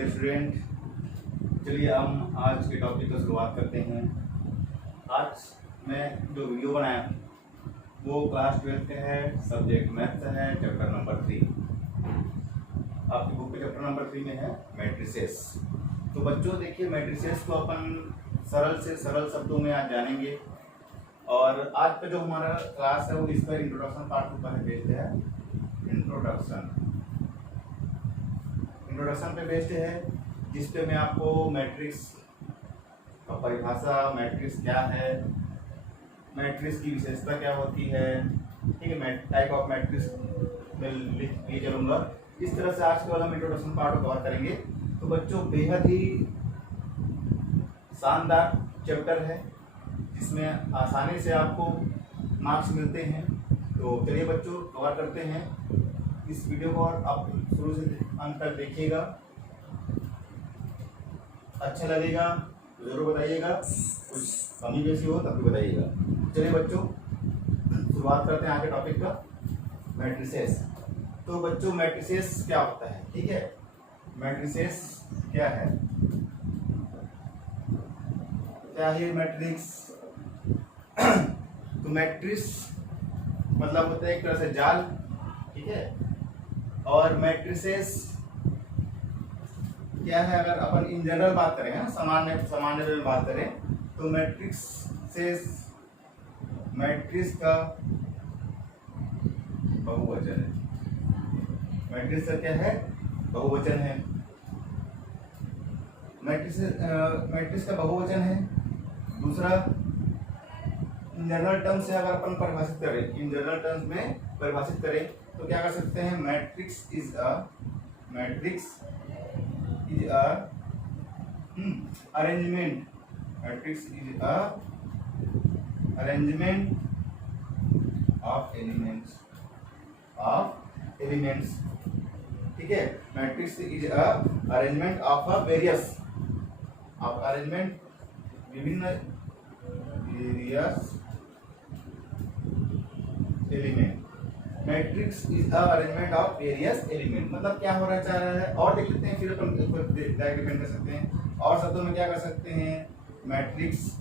Dear student, चलिए हम आज के टॉपिक की शुरुआत करते हैं। आज मैं जो वीडियो बनाया वो क्लास 12 का है, सब्जेक्ट मैथ्स है, चैप्टर नंबर 3। आपकी बुक के चैप्टर नंबर 3 में है मैट्रिसेस। तो बच्चों देखिए, मैट्रिसेस को अपन सरल से सरल शब्दों में आज जानेंगे। और आज का जो हमारा क्लास है वो इसका इंट्रोडक्शन पार्ट के ऊपर बेस्ड है। इंट्रोडक्शन पे बेस्ड है, जिस पे मैं आपको मैट्रिक्स का परिभाषा, मैट्रिक्स क्या है, मैट्रिक्स की विशेषता क्या होती है, ठीक है, टाइप ऑफ मैट्रिक्स में लिख के चलूंगा। इस तरह से आज केवल हम इंट्रोडक्शन पार्ट को कवर करेंगे। तो बच्चों बेहद ही शानदार चैप्टर है, जिसमें आसानी से आपको मार्क्स मिलते हैं। तो चलिए बच्चों कवर करते हैं इस वीडियो को, और आप शुरू से अंत तक देखिएगा। अच्छा लगेगा तो जरूर बताइएगा, कुछ कमी बेसी हो तब भी बताइएगा। चलिए बच्चों शुरुआत करते हैं आगे टॉपिक का, मैट्रिसेस। तो बच्चों मैट्रिसेस क्या होता है, ठीक है, मैट्रिसेस क्या है, क्या है मैट्रिक्स। तो मैट्रिक्स मतलब होता है एक तरह से जाल, ठीक है। और मैट्रिसेस क्या है, अगर अपन इन जनरल बात करें, सामान्य में बात करें, तो मैट्रिक्स का बहुवचन है। मैट्रिक्स का क्या है, बहुवचन है। मैट्रिक्स का बहुवचन है। दूसरा, इन जनरल टर्म्स से अगर अपन परिभाषित करें, इन जनरल टर्म्स में परिभाषित करें तो क्या कर सकते हैं, matrix is a arrangement. Matrix is a arrangement of elements, ठीक है। Matrix is a arrangement of various विभिन्न element. Matrix is a arrangement of various element, मतलब क्या हो रहा चाह रहा है, और देख लेते हैं, फिर अपन डायरेक्ट डिफाइन कर सकते हैं। और शब्दों में क्या कर सकते हैं, मैट्रिक्स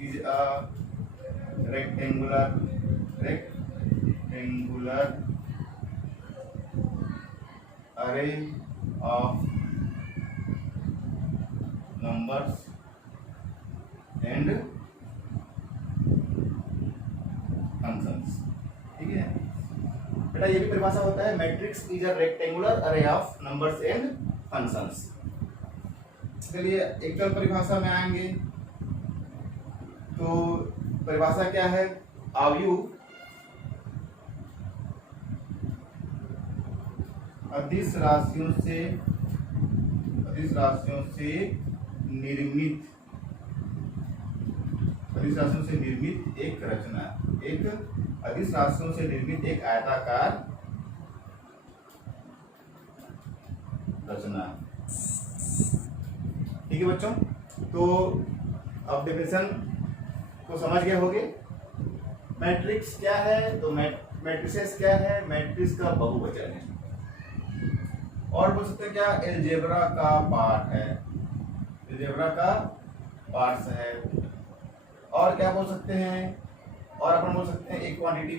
इज अ रेक्टेंगुलर अरे ऑफ नंबर्स एंड फंक्शंस, ठीक है बेटा। ये भी परिभाषा होता है, मैट्रिक्स इज अ रेक्टेंगुलर अरे ऑफ नंबर्स एंड फंक्शंस। चलिए एकल परिभाषा में आएंगे। तो परिभाषा क्या है, आव्यूह अदिश राशियों से निर्मित एक रचना, एक अदिश राशियों से निर्मित एक आयताकार रचना, ठीक है बच्चों। तो अब डेफिनेशन को समझ गए होंगे। मैट्रिक्स क्या है, तो मैट्रिसेस क्या है, मैट्रिक्स का बहुवचन है। और बोल सकते हैं क्या, अलजेब्रा का पार्ट है, अलजेब्रा का पार्ट्स है। और क्या बोल सकते हैं, और अपन बोल सकते हैं एक क्वांटिटी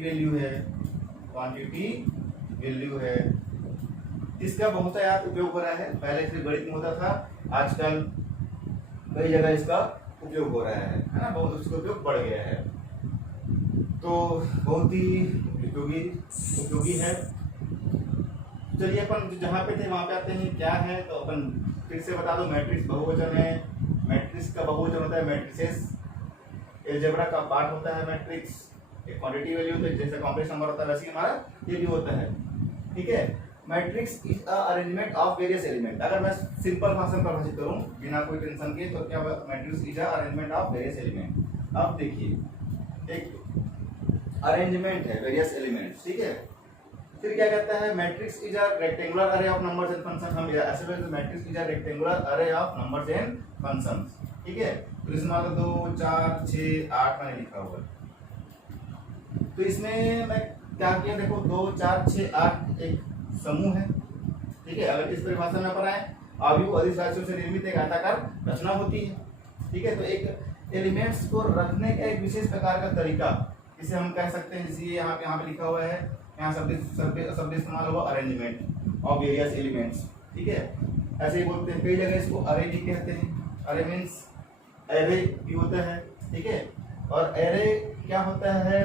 वैल्यू है। इसका बहुतायत उपयोग हो रहा है, पहले सिर्फ गणित में होता था, आजकल कई जगह इसका उपयोग हो रहा है ना, बहुत उसका उपयोग बढ़ गया है। तो बहुत ही उपयोगी है। चलिए अपन जहाँ पे थे वहां पे आते हैं, क्या है, तो अपन फिर से बता दो, मैट्रिक्स बहुवचन है। मैट्रिक्स का बहुवचन होता है मैट्रिसेस। अलजेब्रा का पार्ट होता है मैट्रिक्स, एक क्वांटिटी वैल्यू होता है, जैसे कॉम्प्लेक्स नंबर होता है वैसे हमारा ये भी होता है, ठीक है। Matrix is a arrangement of various element. अगर मैं सिंपल भाषा में परिभाषित करूं बिना कोई टेंशन के, तो क्या matrix is a arrangement of various element. अब देखिए, एक अरेंजमेंट है वेरियस एलिमेंट्स, ठीक है। फिर क्या कहता है, मैट्रिक्स इज अ रेक्टेंगुलर अरे ऑफ नंबर्स एंड फंक्शंस। हम ऐसे बोलते हैं, मैट्रिक्स इज अ रेक्टेंगुलर अरे ऑफ नंबर्स एंड फंक्शंस, ठीक है। तो इसमें 2 4 6 8 मैंने लिखा हुआ है। तो इसमें मैं क्या किया, देखो 2 4 6 8 एक समूह है, ठीक है। अगर इस परिभाषा में पर आए अवयव अधिक राशियों से निर्मित एक आयताकार रचना होती है। ठीक है, तो एक एलिमेंट्स को रखने का एक विशेष प्रकार का तरीका, इसे हम कह सकते हैं, जैसे यहाँ पे लिखा हुआ है, यहाँ शब्द इस्तेमाल हुआ अरेंजमेंट ऑफ वेरियस एलिमेंट्स। ठीक है, ऐसे ही बोलते हैं, कई जगह इसको अरे भी कहते हैं। अरे मीन्स एरे भी होता है। ठीक है, और एरे क्या होता है?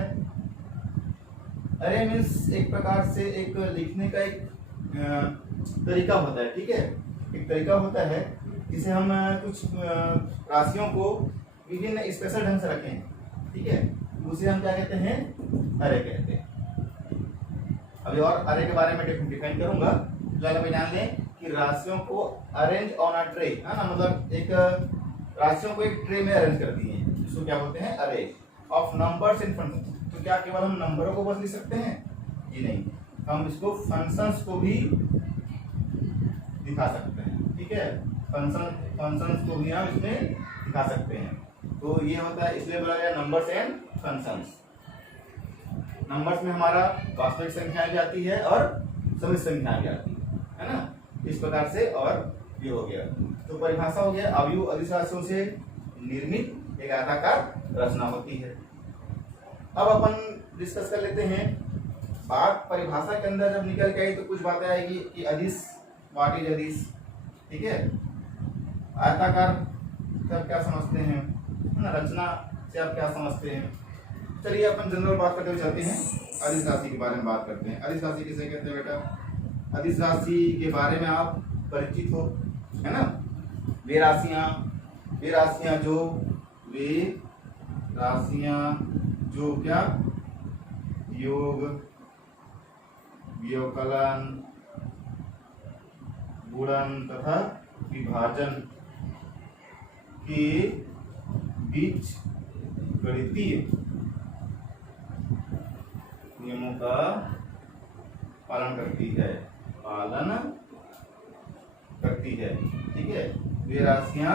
अरे मीन्स एक प्रकार से एक लिखने का एक तरीका होता है। ठीक है, एक तरीका होता है जिसे हम कुछ राशियों को विभिन्न स्पेशल ढंग से रखें। ठीक है, उसे हम क्या कहते हैं? अरे कहते हैं। अभी और अरे के बारे में डिफाइन करूंगा। पहले मैं जान लें कि राशियों को अरेंज ऑन अ ट्रे, है ना, मतलब एक राशियों को एक ट्रे में अरेंज कर दिए हैं, जिसको क्या बोलते हैं? अरे ऑफ नंबर्स इन फंक्शन। तो क्या केवल हम नंबरों को बस लिख सकते हैं? जी नहीं, हम इसको फंक्शंस को भी दिखा सकते हैं। ठीक है, फंक्शंस को भी हम इसमें दिखा सकते हैं। तो ये होता है, इसलिए बोला गया नंबर्स एंड फंक्शंस। नंबर्स में हमारा वास्तविक संख्याएं भी आती है और समित संख्याएं भी आती है ना, इस प्रकार से। और ये हो गया, तो परिभाषा हो गया अवयव अधिक राशियों से निर्मित एक आयताकार रचना होती है। अब अपन डिस्कस कर लेते हैं, बात परिभाषा के अंदर जब निकल के आई तो कुछ बातें आएगी कि अदिश, व्हाट इज अदिश। ठीक है, आयताकार से आप क्या समझते हैं, है ना, रचना से आप क्या समझते हैं। चलिए अपन जनरल बात करते हुए चलते हैं, अदिश राशि के बारे में बात करते हैं। अदिश राशि किसे कहते हैं बेटा? अदिश राशि के बारे में आप परिचित हो, है ना। वे राशियां जो क्या योग, व्यवकलन, गुणन तथा विभाजन के बीच गणितीय नियमों का पालन करती है। ठीक है, वे राशियां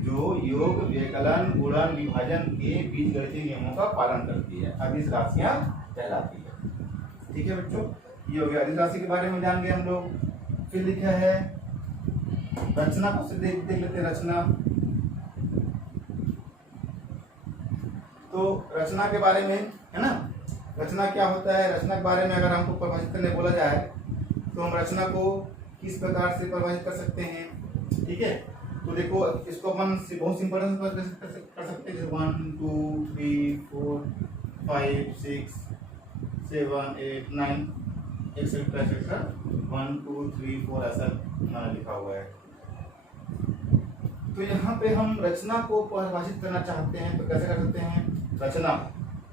जो योग, व्यवकलन, गुणन, विभाजन के बीच गणितीय नियमों का पालन करती है, अदिश राशियां कहलाती है। ठीक है बच्चों, ये हो गया अदिश राशि के बारे में जान गए हम लोग। फिर लिखा है रचना को देख लेते हैं। रचना, तो रचना के बारे में, है ना, रचना क्या होता है? रचना के बारे में अगर हमको परिभाषित करने बोला जाए तो हम रचना को किस प्रकार से परिभाषित कर सकते हैं? ठीक है, तो देखो इसको अपन बहुत सिंपल कर सकते हैं, जैसे 1 2 3 4 5 6 7 8 9 एक्सेट्रा एक्सेट्रा 1 2 3 4 ऐसा मैंने लिखा हुआ है। तो यहाँ पे हम रचना को परिभाषित करना चाहते हैं तो कैसे कर सकते हैं? रचना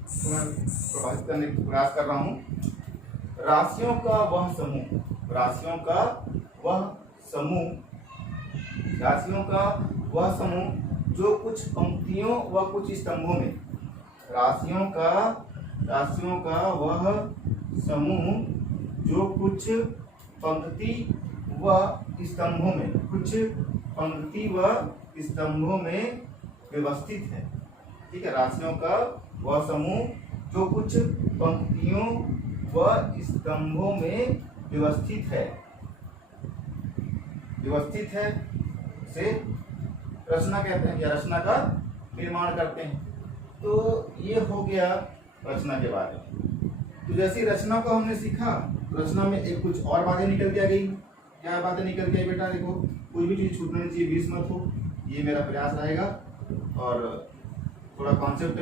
तो मैं परिभाषित करने का प्रयास कर रहा हूँ। राशियों का वह समूह जो कुछ पंक्तियों व कुछ स्तंभों में, राशियों का वह समूह जो कुछ पंक्ति व स्तंभों में व्यवस्थित है। ठीक है, राशियों का वह समूह जो कुछ पंक्तियों व स्तंभों में व्यवस्थित है से रचना कहते हैं, या रचना का निर्माण करते हैं। तो ये हो गया रचना के बारे में। तो जैसे रचना को हमने सीखा, रचना में एक कुछ और बातें निकल के आ गई। क्या बातें निकल के आई बेटा? देखो, कोई भी चीज छूटना नहीं चाहिए, बीच मत हो, ये मेरा प्रयास रहेगा। और थोड़ा कॉन्सेप्ट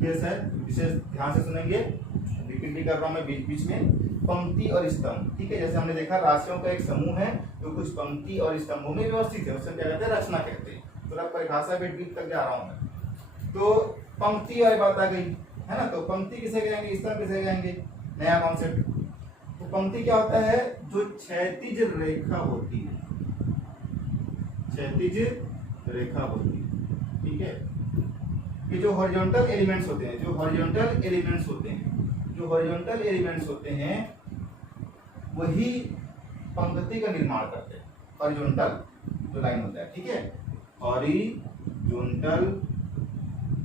बेस है, विशेष ध्यान से सुनेंगे। रिपीट भी कर रहा हूँ मैं बीच में। पंक्ति और स्तंभ, ठीक है, जैसे हमने देखा राशियों का एक समूह है जो कुछ पंक्ति और स्तंभों में व्यवस्थित है, उसे क्या कहते हैं? रचना कहते हैं। थोड़ा परिभाषा पे डीप तक जा रहा हूँ मैं। तो पंक्ति वाली बात आ गई, है ना। तो पंक्ति किसे कहेंगे, स्तंभ किसे कहेंगे? नया कॉन्सेप्ट। तो पंक्ति क्या होता है? जो क्षैतिज रेखा होती है, क्षैतिज रेखा होती है। ठीक है, ये जो हॉरिजॉन्टल एलिमेंट्स होते हैं, जो हॉरिजॉन्टल एलिमेंट्स होते हैं वही पंक्ति का निर्माण करते हैं। हॉरिजॉन्टल जो लाइन होता है, ठीक है, हॉरिजॉन्टल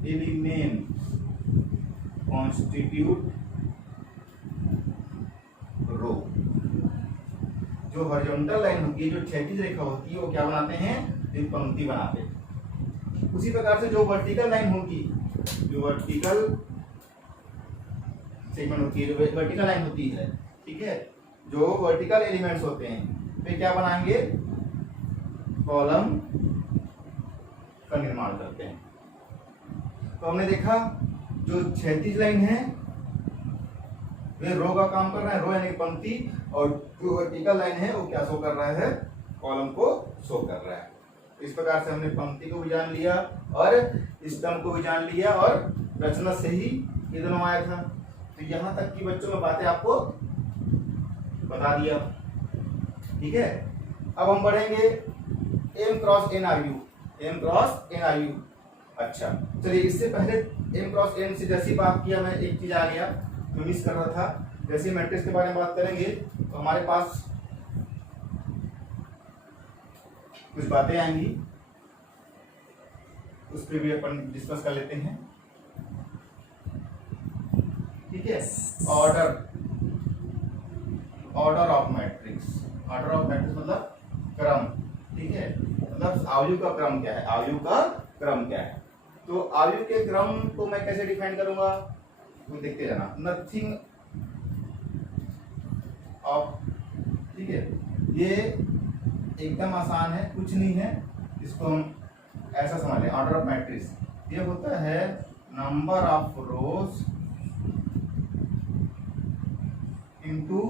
एलिमेंट कॉन्स्टिट्यूट रो। जो जो हॉरिजॉन्टल लाइन होती है, जो क्षैतिज रेखा होती है, वो क्या बनाते हैं, एक पंक्ति बनाते हैं। उसी प्रकार से जो वर्टिकल लाइन होगी, जो वर्टिकल सेगमेंट होती है, जो वर्टिकल लाइन होती है, ठीक है, जो वर्टिकल एलिमेंट्स होते हैं, वे क्या बनाएंगे, कॉलम का निर्माण करते हैं। तो हमने देखा जो क्षैतिज लाइन है वे रो का काम कर रहा है, रो यानी पंक्ति, और जो वर्टिकल लाइन है वो क्या शो कर रहा है, कॉलम को शो कर रहा है। इस प्रकार से हमने पंक्ति को भी जान लिया और स्तंभ को भी जान लिया और रचना से ही ये दोनों आया था। तो यहाँ तक की बच्चों में बातें आपको बता दिया, ठीक है। अब हम बढ़ेंगे M cross N are you, M cross N are you. अच्छा चलिए, इससे पहले M क्रॉस N से जैसी बात किया, मैं एक चीज आ गया जो मिस कर रहा था। जैसे मैट्रिक्स के बारे में बात करेंगे तो हमारे पास कुछ बातें आएंगी, उस पर भी अपन डिस्कस कर लेते हैं, ठीक है। Order of matrix, order of matrix मतलब क्रम, ठीक है, मतलब आयु का क्रम क्या है, आयु का क्रम क्या है। तो आयु के क्रम को मैं कैसे डिफाइन करूंगा, तो देखते जाना। नथिंग ऑफ, ठीक है, ये एकदम आसान है, कुछ नहीं है, इसको हम ऐसा समझ लें। ऑर्डर ऑफ मैट्रिक्स ये होता है number of rose into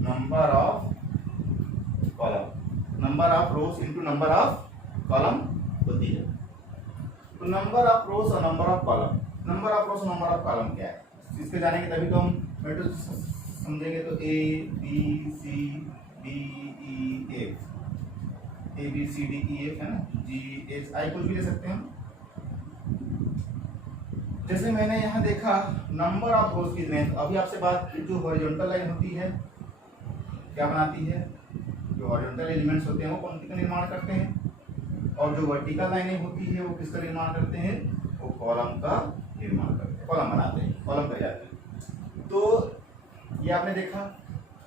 number of column, number of rose into number of column होती है। तो नंबर ऑफ रोज और number of column, number of रोज और नंबर ऑफ कॉलम क्या है, इसके जानेंगे तभी तो हम मैट्रिक्स समझेंगे। तो A B C D E F, A B C D E F है ना, G H I कुछ भी ले सकते हैं हम। जैसे मैंने यहाँ देखा नंबर ऑफ रोज कितने हैं, अभी आपसे बात की, जो हॉरिजॉन्टल लाइन होती है क्या बनाती है, जो हॉरिजॉन्टल एलिमेंट्स होते हैं वो पंक्ति का निर्माण करते हैं, और जो वर्टिकल लाइनें होती है वो किसका निर्माण करते हैं, वो कॉलम का निर्माण करते हैं, कॉलम बनाते हैं, कॉलम कर जाते हैं। तो ये आपने देखा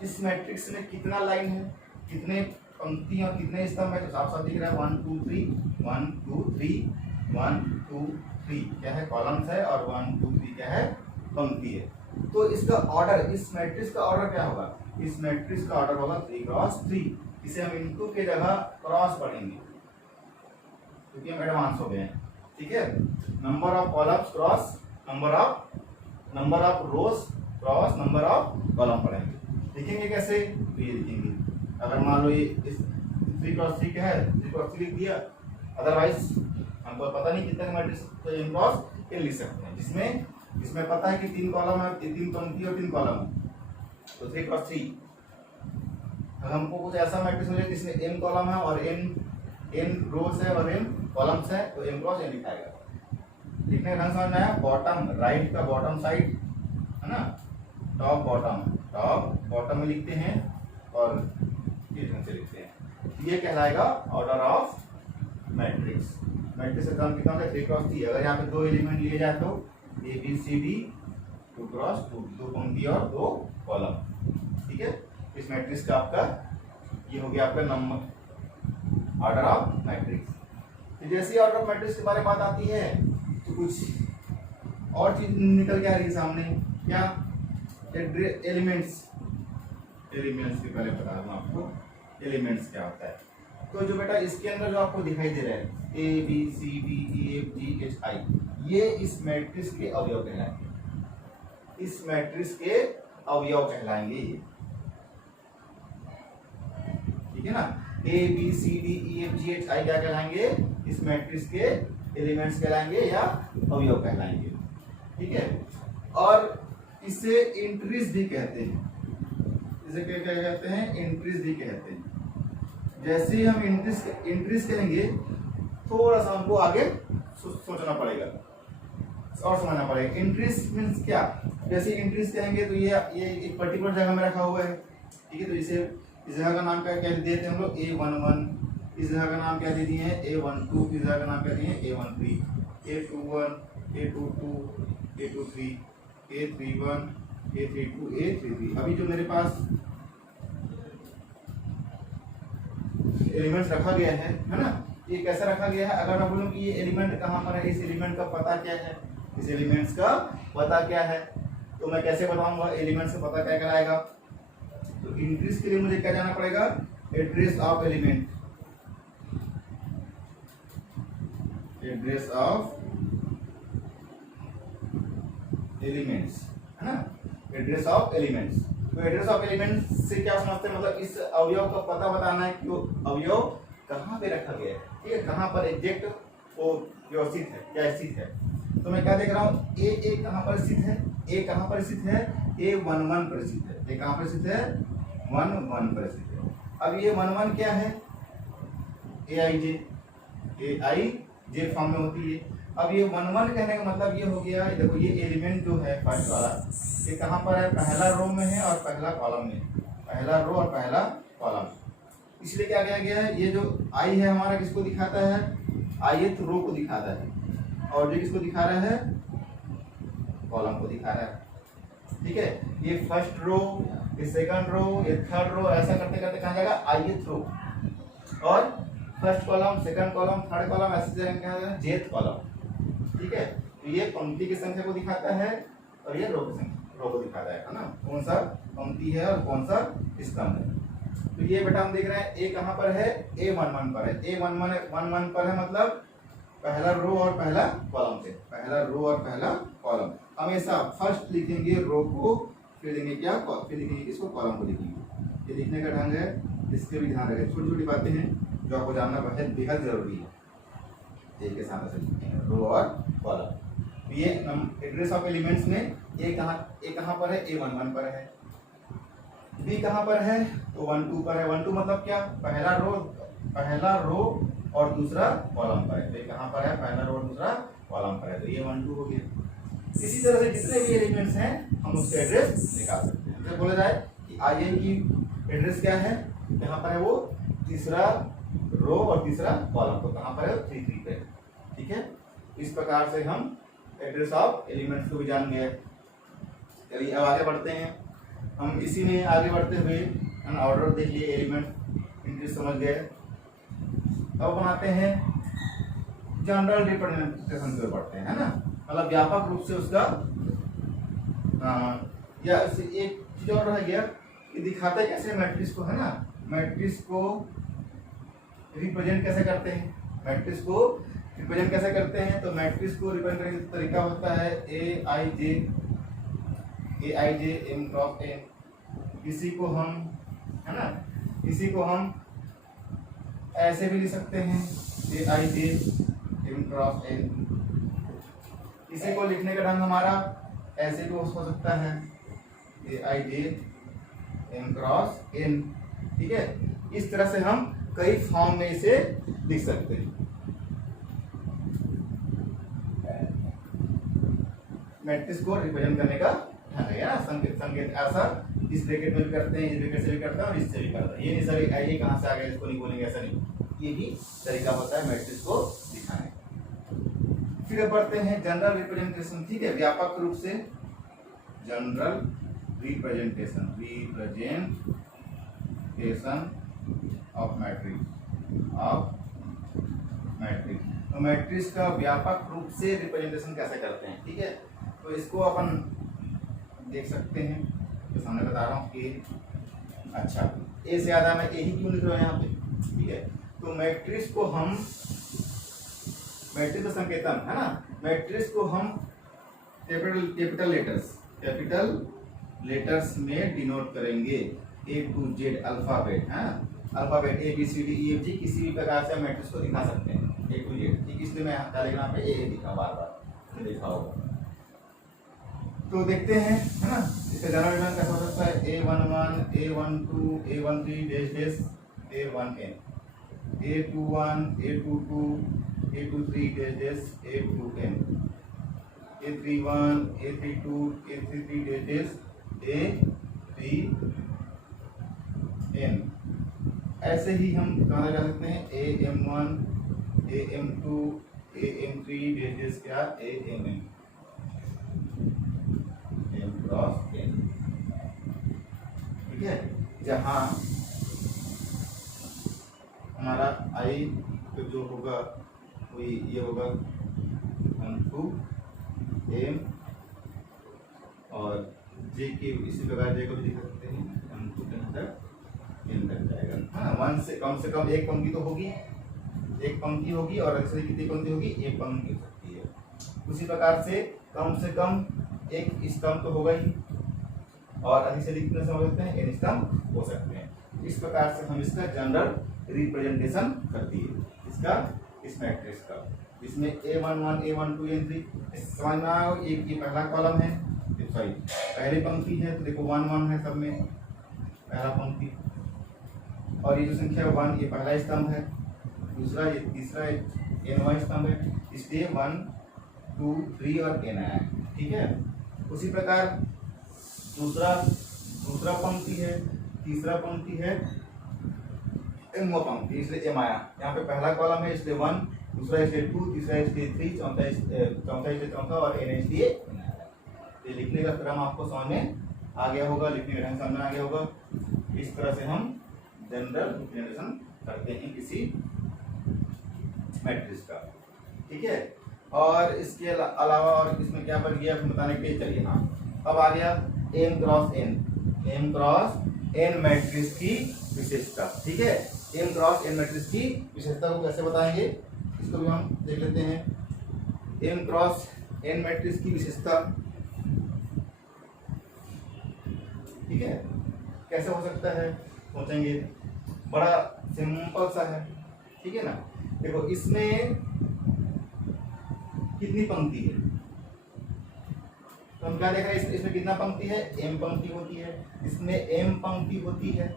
इस मैट्रिक्स में कितना लाइन है, कितने पंक्तियां, कितने स्तंभ है, तो साफ साफ दिख रहा है 1 2 3 1 2 3 1 2 3 क्या है, कॉलम्स है, और 1 2 3 क्या है, पंक्ति है। तो इसका ऑर्डर, इस मैट्रिक्स का ऑर्डर क्या होगा, इस मैट्रिक्स का ऑर्डर होगा 3 क्रॉस 3। इसे हम इनटू के जगह क्रॉस पढ़ेंगे क्योंकि हम एडवांस हो गए हैं, ठीक है। Number of columns cross number of rose cross number of column पढ़ेंगे। लिखेंगे कैसे, तो ये लिखेंगे, अगर मान लो ये इस 3 क्रॉस 3 क्या है, 3 क्रॉस 3 लिख दिया, अदरवाइज हमको पता नहीं कितने मैट्रिक्स क्रॉस लिख सकते हैं, जिसमें पता है कि 3 कॉलम है, 3 पंक्ति और 3 कॉलम है, तो 3 क्रॉस 3। अगर हमको कुछ ऐसा मैट्रिक्स मिले जिसमें m कॉलम है और n रोज है और m कॉलम्स है, तो m क्रॉस n लिखाएगा। लिखने का ढंग समझ में आया, बॉटम राइट का बॉटम साइड है ना, टॉप बॉटम में लिखते हैं और ये ढंग से लिखते हैं, ये कहलाएगा ऑर्डर ऑफ मैट्रिक्स। मैट्रिक्स का क्रम कितना है, 3 क्रॉस 3। अगर यहाँ पे 2 एलिमेंट लिए जाए तो A B C D 2 cross 2, 2 पंक्ति और 2 कॉलम, ठीक है। इस मैट्रिक्स का आपका ये हो गया आपका नंबर ऑर्डर ऑफ मैट्रिक्स। तो जैसे ऑर्डर ऑफ मैट्रिक्स के बारे में बात आती है तो कुछ और चीज निकल के आ रही है सामने, क्या, एलिमेंट्स के पहले बता दूं आपको एलिमेंट्स क्या होता है। तो जो बेटा इसके अंदर जो आपको दिखाई दे रहा है A B C D E F G H I, ये इस मैट्रिक्स के अवयव कहलाएंगे, इस मैट्रिक्स के अवयव कहलाएंगे ये, ठीक है ना। A B C D E F G H I क्या कहलाएंगे, इस मैट्रिक्स के एलिमेंट्स कहलाएंगे या अवयव कहलाएंगे, ठीक है। और इसे एंट्रीज भी कहते हैं, इसे क्या कहते हैं, एंट्रीज भी कहते हैं। जैसे ही हम एंट्रीज कहेंगे थोड़ा सा हमको आगे सोचना पड़ेगा और समझना पड़ेगा। एंट्रीज मीन्स क्या, जैसे एंट्रीज कहेंगे तो ये एक पर्टिकुलर जगह में रखा हुआ है, ठीक है। तो इसे इस जगह का नाम क्या देते हैं हम लोग, A11, इस जगह का नाम क्या दे दिए हैं, A12, इस जगह का नाम क्या दिए हैं, A13, A21, A22, A23, A31, A32, A33। अभी जो मेरे पास एलिमेंट्स रखा गया है ना। ये कैसा रखा गया है, अगर मैं बोलूं कि ये एलिमेंट कहाँ पर है, इस एलिमेंट का पता क्या है, इस एलिमेंट्स का पता क्या है, तो मैं कैसे बताऊंगा एलिमेंट्स का पता क्या कराएगा। तो इंक्रीज के लिए मुझे क्या जाना पड़ेगा, address of element, address of elements, है ना, एड्रेस ऑफ एलिमेंट्स। तो एड्रेस ऑफ एलिमेंट्स से क्या समझते हैं, मतलब इस अवयव का पता बताना है कि वो अवयव कहाँ पे रखा गया है, ठीक है, कहाँ पर एग्जैक्ट वो व्यवस्थित है, क्या स्थित है। तो मैं क्या देख रहा हूँ, ए कहाँ पर स्थित है, ए कहाँ पर स्थित है, A11 पर स्थित है, ए कहाँ पर स्थित है, 11 पर स्थित है। अब ये 11 क्या है, AIJ फॉर्म में होती है। अब ये 11 कहने का मतलब ये हो गया, देखो ये एलिमेंट जो है फर्स्ट वाला, ये कहाँ पर है, पहला रो में है और पहला कॉलम में, पहला रो और पहला कॉलम। इसलिए क्या किया गया है, ये जो आई है हमारा किसको दिखाता है, ith रो को दिखाता है, और ये किसको दिखा रहा है, कॉलम को दिखा रहा है, ठीक है। ये फर्स्ट रो, ये सेकंड रो, ये थर्ड रो, ऐसा करते करते कहाँ जाएगा, ith रो, और first column, second column, third column, ऐसे जाएगा jth कॉलम, ठीक है। तो ये पंक्ति की संख्या को दिखाता है और ये रो की संख्या, रो को दिखाता है ना, कौन सा पंक्ति है और कौन सा स्तंभ है। तो ये बेटा हम देख रहे हैं, ए कहाँ पर है, A11 पर है, A11 पर है, मतलब पहला रो और पहला कॉलम से, पहला रो और पहला कॉलम। हमेशा फर्स्ट लिखेंगे रो को, फिर देंगे क्या, फिर लिखेंगे इसको, कॉलम को लिखेंगे। ये लिखने का ढंग है, इसके भी ध्यान रखें, छोटी छोटी बातें हैं जो आपको जानना बेहद जरूरी है। एक के साथ ऐसे रो और कॉलम। ये एड्रेस ऑफ एलिमेंट्स में ए कहाँ पर है, A11 पर है, बी कहाँ पर है, तो 12 पर है। 12 मतलब क्या, पहला रो और दूसरा कॉलम पर है, तो ये कहाँ पर है, पहला रो और दूसरा कॉलम पर है, तो ये 12 हो गया। इसी तरह से जितने भी एलिमेंट्स हैं हम उसके एड्रेस निकाल सकते हैं। जब बोला जाए कि आई की एड्रेस क्या है, कहाँ पर है वो, तीसरा रो और तीसरा कॉलम, तो कहाँ पर है, 3 पे, ठीक है। इस प्रकार से हम एड्रेस ऑफ एलिमेंट्स को भी जान गए। चलिए अब आगे बढ़ते हैं हम, इसी में आगे बढ़ते हुए ऑर्डर देख लिए, एलिमेंट इंक्रीज समझ गए। अब बनाते हैं जनरल रिप्रेजेंटेशन पे बढ़ते हैं, है ना, मतलब व्यापक रूप से उसका या एक चीज और रह गया, ये दिखाता है कैसे मैट्रिक्स को, है ना, मैट्रिक्स को रिप्रेजेंट कैसे करते हैं, मैट्रिक्स को रिप्रेजेंट कैसे करते हैं। तो मैट्रिक्स को रिप्रेजेंट करने का तरीका होता है AIJ M क्रॉस N। इसी को हम, है ना, इसी को हम ऐसे भी लिख सकते हैं, AIJ M क्रॉस N। इसी को लिखने का ढंग हमारा ऐसे भी हो सकता है, AIJ M क्रॉस N, ठीक है। इस तरह से हम कई फॉर्म में इसे लिख सकते हैं। मैट्रिक्स को रिप्रेजेंट करने का ढंग है ना, संकेत ऐसा इस ब्रैकेट में भी करते हैं, इस ब्रैकेट से भी करते हैं और इससे भी करते हैं। ये नहीं सर आइए कहाँ से आ गया, इसको नहीं बोलेंगे, ऐसा नहीं, ये भी तरीका होता है मैट्रिक्स को दिखाने का। फिर बढ़ते हैं जनरल रिप्रेजेंटेशन, ठीक है, व्यापक रूप से जनरल रिप्रेजेंटेशन ऑफ मैट्रिक्स। तो मैट्रिक्स का व्यापक रूप से रिप्रेजेंटेशन कैसे करते हैं, ठीक है। तो इसको अपन देख सकते हैं, तो सामने बता रहा हूँ कि अच्छा ए से ज्यादा मैं ए ही क्यों लिख रहा हूँ यहाँ पे, ठीक है। तो मैट्रिक्स को हम, मैट्रिक्स का संकेतन है ना, मैट्रिक्स को हम कैपिटल लेटर्स में डिनोट करेंगे, A to Z अल्फाबेट, है अल्फाबेट ABCDEFG, किसी भी प्रकार से मैट्रिक्स को दिखा सकते हैं A to Z, ठीक। इसलिए मैं टेलीग्राम पे A लिखा बार लिखा होगा। तो देखते हैं, है ना, इसका जनरल रिप्रेजेंटेशन कैसा हो सकता है, A11 A12 A13 dash A1N, A21 A22 A23 dash A2N, A31 A32 A33 dash A3N। ऐसे ही हम कहा जा सकते हैं AM1 AM2 AM3 डैश क्या AMN, M क्रॉस N, ठीक है। जहाँ हमारा आई तो जो होगा वही ये होगा 1 2 m और जे के इसी प्रकार जे को भी दिखा सकते हैं 1 2 कहीं तक n तक जाएगा। हाँ, 1 से कम एक पंक्ति तो होगी, एक पंक्ति होगी और ऐसे कितनी पंक्ति होगी, एक पंक्ति हो सकती है। उसी प्रकार से कम एक स्तंभ तो होगा ही और अधिक से अधिक कितने हो सकते हैं, n स्तंभ हो सकते हैं। इस प्रकार से हम इसका जनरल रिप्रेजेंटेशन करती है इसका, इस मैट्रिक्स का। इसमें A11 A12 A13 समझ में आया। ये पहला कॉलम है, सॉरी पहली पंक्ति है तो देखो 1 1 है सब में, पहला पंक्ति। और ये जो संख्या 1 ये पहला स्तंभ है, दूसरा ये तीसरा nवां स्तंभ है, इसलिए 1 2 3 और n आया। ठीक है। उसी प्रकार दूसरा पंक्ति है, तीसरा पंक्ति है, nवां पंक्ति, इसलिए m आया। यहाँ पे पहला कॉलम है इसलिए 1, दूसरा इसलिए 2, तीसरा इसलिए 3, चौथा इसलिए चौथा और n इसलिए n आया। ये लिखने का क्रम आपको समझ में आ गया होगा, लिखने का ढंग समझ में आ गया होगा। इस तरह से हम जनरल रिप्रेजेंटेशन करते हैं किसी मैट्रिक्स का। ठीक है। और इसके अलावा और इसमें क्या बच गया बताने के लिए, चलिए हाँ अब आ गया m क्रॉस n मैट्रिक्स की विशेषता। ठीक है। m क्रॉस n मैट्रिक्स की विशेषता को कैसे बताएंगे इसको भी हम देख लेते हैं। m क्रॉस n मैट्रिक्स की विशेषता, ठीक है, कैसे हो सकता है सोचेंगे, बड़ा सिंपल सा है। ठीक है ना। देखो इसमें कितनी पंक्ति है तो हम क्या देख रहे हैं, इसमें कितना पंक्ति है, m पंक्ति होती है, इसमें m पंक्ति होती है।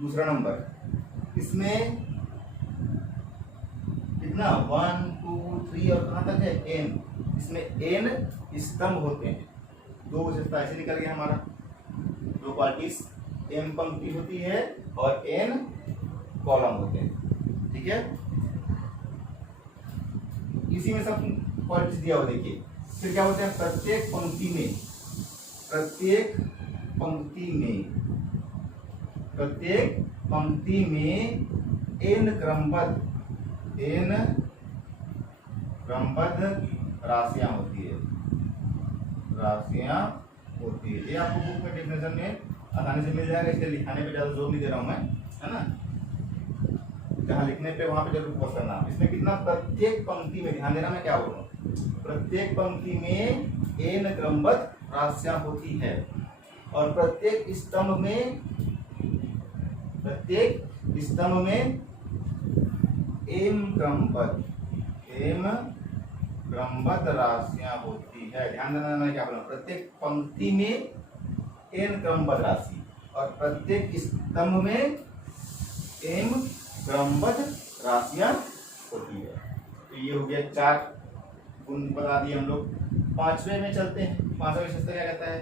दूसरा नंबर इसमें कितना 1 2 3 और कहां तक है n, इसमें n स्तंभ होते हैं। दो विशेषता ऐसे निकल गया हमारा, दो क्वालिटीज, m पंक्ति होती है और n कॉलम होते हैं। ठीक है। इसी में सब क्वालिटीज दिया हुआ देखिए। फिर क्या होता है, प्रत्येक पंक्ति में n क्रमबद्ध राशियां होती है। ये आपको बुक में डेफिनेशन में आसानी से मिल जाएगा, इसलिए लिखाने पे ज्यादा जोर नहीं दे रहा हूं मैं, है ना। जहां लिखने पे वहां पे जरूर फोकस करना। इसमें कितना, प्रत्येक पंक्ति में, ध्यान देना मैं क्या बोल रहा हूं, प्रत्येक पंक्ति में n क्रमबद्ध राशियां होती है और प्रत्येक स्तंभ में m क्रमबद्ध राशियां होती है। ध्यान देना मैं क्या बोल रहा हूं, प्रत्येक पंक्ति में n क्रमबद्ध राशि और प्रत्येक स्तंभ में m क्रमबद्ध राशियां होती है। तो ये हो गया 4 गुण बता दिए हम लोग। पांचवें में चलते हैं। पांचवा विशेषता क्या कहता है,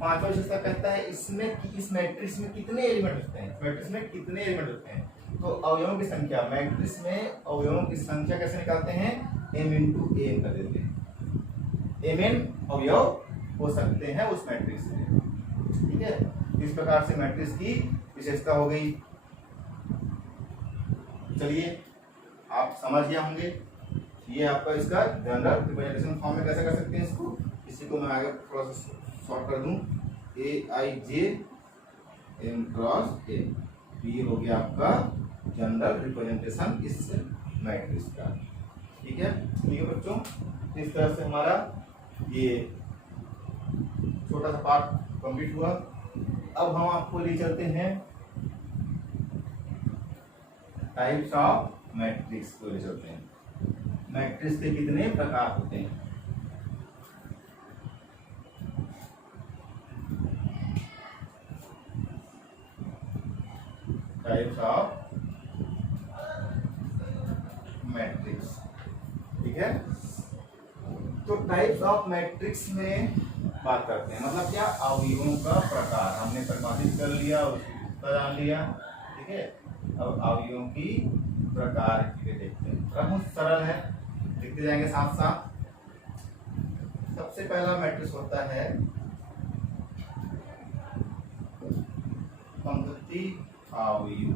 पांचवा विशेषता कहता है इसमें इस मैट्रिक्स में कितने एलिमेंट होते हैं, मैट्रिक्स में कितने एलिमेंट होते हैं। तो अवयवों की संख्या, मैट्रिक्स में अवयवों की संख्या कैसे निकालते हैं, m into n कर देते हैं। mn अवयव हो सकते हैं उस मैट्रिक्स में। ठीक है। इस प्रकार से मैट्रिक्स की विशेषता हो गई। चलिए आप समझ गए होंगे, ये आपका इसका जनरल रिप्रेजेंटेशन फॉर्म में कैसे कर सकते हैं इसको। इसी को मैं आगे थोड़ा सा शॉर्ट कर दूं, aij m क्रॉस n, ये हो गया आपका जनरल रिप्रेजेंटेशन इस मैट्रिक्स का। ठीक है। ठीक है बच्चों, इस तरह से हमारा ये छोटा सा पार्ट कंप्लीट हुआ। अब हम आपको ले चलते हैं टाइप्स ऑफ मैट्रिक्स को ले चलते हैं। मैट्रिक्स के कितने प्रकार होते हैं। Types of matrix. ठीक है। तो टाइप्स ऑफ मैट्रिक्स में बात करते हैं, मतलब क्या, अवयवों का प्रकार हमने परिभाषित कर लिया, उसका जान लिया। ठीक है। अब अवयवों की प्रकार देखते हैं, बहुत सरल है, लिखते जाएंगे साथ साथ। सबसे पहला मैट्रिक्स होता है पंक्ति अवयव,